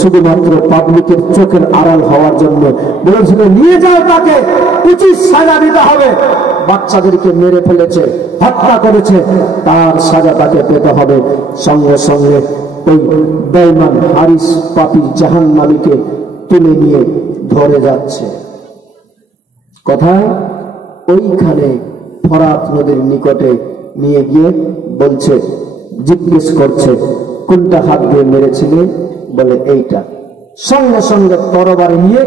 শুধুমাত্র পাবলিকের চোখের আড়াল হওয়ার জন্য বলেছিল, নিয়ে যাও, তাকে উচিত সাজা দিতে হবে। বাচ্চাদেরকে মেরে ফেলেছে, হত্যা করেছে, তার সাজা তাকে পেতে হবে। সঙ্গে সঙ্গে ওই বেঈমান হারিস পাপী জাহান্নামীকে তুলে নিয়ে ধরে যাচ্ছে কোথায়? ওইখানে ফরাত নদীর নিকটে নিয়ে গিয়ে বলছে, জিজ্ঞেস করছে কোনটা হাত দিয়ে মেরেছিলে? বলে এইটা। সঙ্গে সঙ্গে তরবারি নিয়ে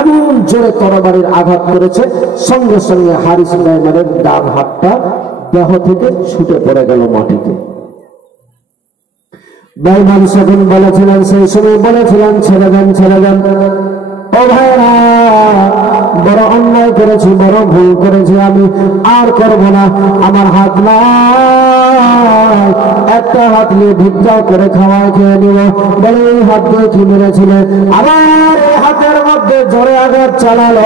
এমন জোরে তরবারির আঘাত করেছে, সঙ্গে সঙ্গে হারিস বেঈমানের ডান হাতটা দেহ থেকে ছুটে পড়ে গেল মাটিতে। বেঈমান সেদিন বলেছিলেন, সেই সময় বলেছিলেন, ছেড়ে দেন, ছেড়ে দেন। ও ভাইরা, বড় অন্যায় করেছি, বড় ভুল করেছি, আমি আর করব না। আমার হাত নাই, একটা হাত নিয়ে ভিক্ষা করে খাওয়াই খেয়ে নিব। বলে এই হাত দিয়ে কি মেরেছিলে? আবার এই হাতের মধ্যে জোরে আঘাত চালালো,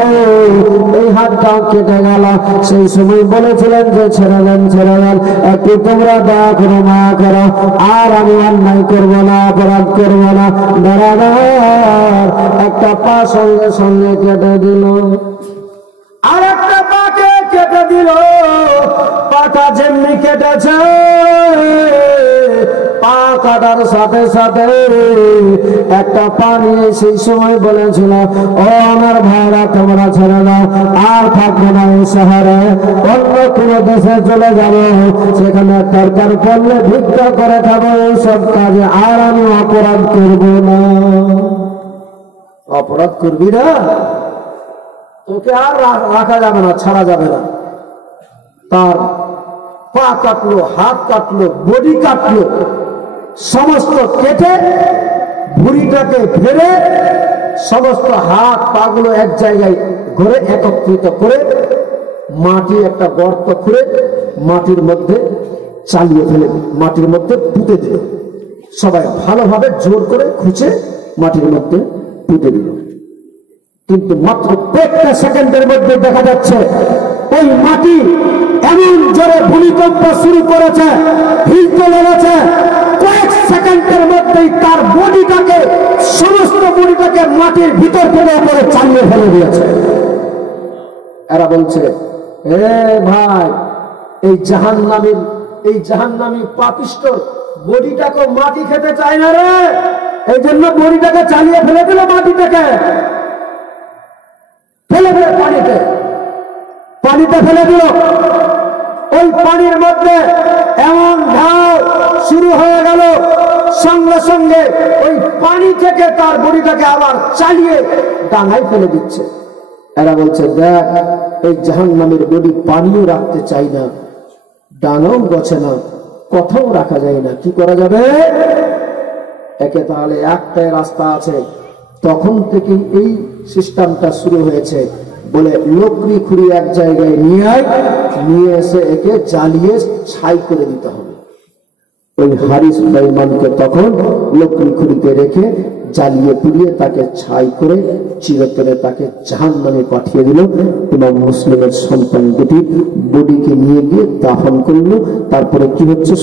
এই হাতটাও কেটে গেল। সেই সময় বলেছিলেন যে ছেড়ে দেন, ছেড়ে দেন, একটু তোমরা দয়া করো, মায়া করো, আর আমি অন্যায় করবো না, অপরাধ করবো না। বরাবর একটা পা সঙ্গে সঙ্গে কেটে দিল, আর একটা পাকে কেটে দিল। পাটা যেমনি কেটেছে, পা কাটার সাথে সাথে একটা পা নিয়ে সেই সময় বলেছিল, ও আমার ভাইরা, তোমরা ছেড়ে দাও, আর থাকবো না এই শহরে, অন্য কোনো দেশে চলে যাবো, সেখানে দরকার পড়লে ভিক্ষা করে খাবো, এইসব কাজে আর আমি অপরাধ করবো না। অপরাধ করবি না, তোকে আর রাখা যাবে না, ছাড়া যাবে না। তার পা কাটলো, হাত কাটলো, বডি কাটলো, সমস্ত কেটে ভুঁড়িটাকে ফেলে সমস্ত হাত পাগুলো এক জায়গায় ঘরে একত্রিত করে মাটি একটা গর্ত খুঁড়ে মাটির মধ্যে চালিয়ে ফেলে, মাটির মধ্যে পুঁতে দিল। সবাই ভালোভাবে জোর করে খুঁজে মাটির মধ্যে পুঁতে দিল। কিন্তু মাত্র কয়েকটা সেকেন্ডের মধ্যে দেখা যাচ্ছে ওই মাটি এমন জোরে ভূমিকম্প শুরু করেছে, হিলতে লেগেছে। কয়েক সেকেন্ডের মধ্যেই তার বডিটাকে, সমস্ত বডিটাকে মাটির ভিতর থেকে উপরে চালিয়ে ফেলে দিয়েছে। এরা বলছে, এ ভাই, এই জাহান্নামী পাপিষ্ঠ বডিটাকে মাটি খেতে চায় না রে, এই জন্য বডিটাকে চালিয়ে ফেলে দিল মাটি থেকে, ফেলে পানিতে ফেলে দিল। ওই পানির মধ্যে এমন ঢাল শুরু হয়ে গেল, সঙ্গে সঙ্গে ওই পানি থেকে তার বডিটাকে আবার চালিয়ে ডাঙায় ফেলে দিচ্ছে। এরা বলছে দেখ, এই জাহান্নামের বডি পানিও রাখতে চাই না, ডাঙাও গছে না, কথাও রাখা যায় না, কি করা যাবে? একে তাহলে একটাই রাস্তা আছে। তখন থেকে এই সিস্টেমটা শুরু হয়েছে, বলে লকড়ি খুঁড়ি এক জায়গায় নিয়ে এসে একে জ্বালিয়ে ছাই করে দিতে হবে। ওই হারিস সুলাইমানকে তখন লকড়ি খুঁড়িতে রেখে জ্বালিয়ে পুড়িয়ে তাকে ছাই করে চিরতরে তাকে জাহান্নামে পাঠিয়ে দিল। ইমাম মুসলিমের সন্তান দুটি বডিকে নিয়ে গিয়ে দাফন করলো। তারপরে কি হচ্ছে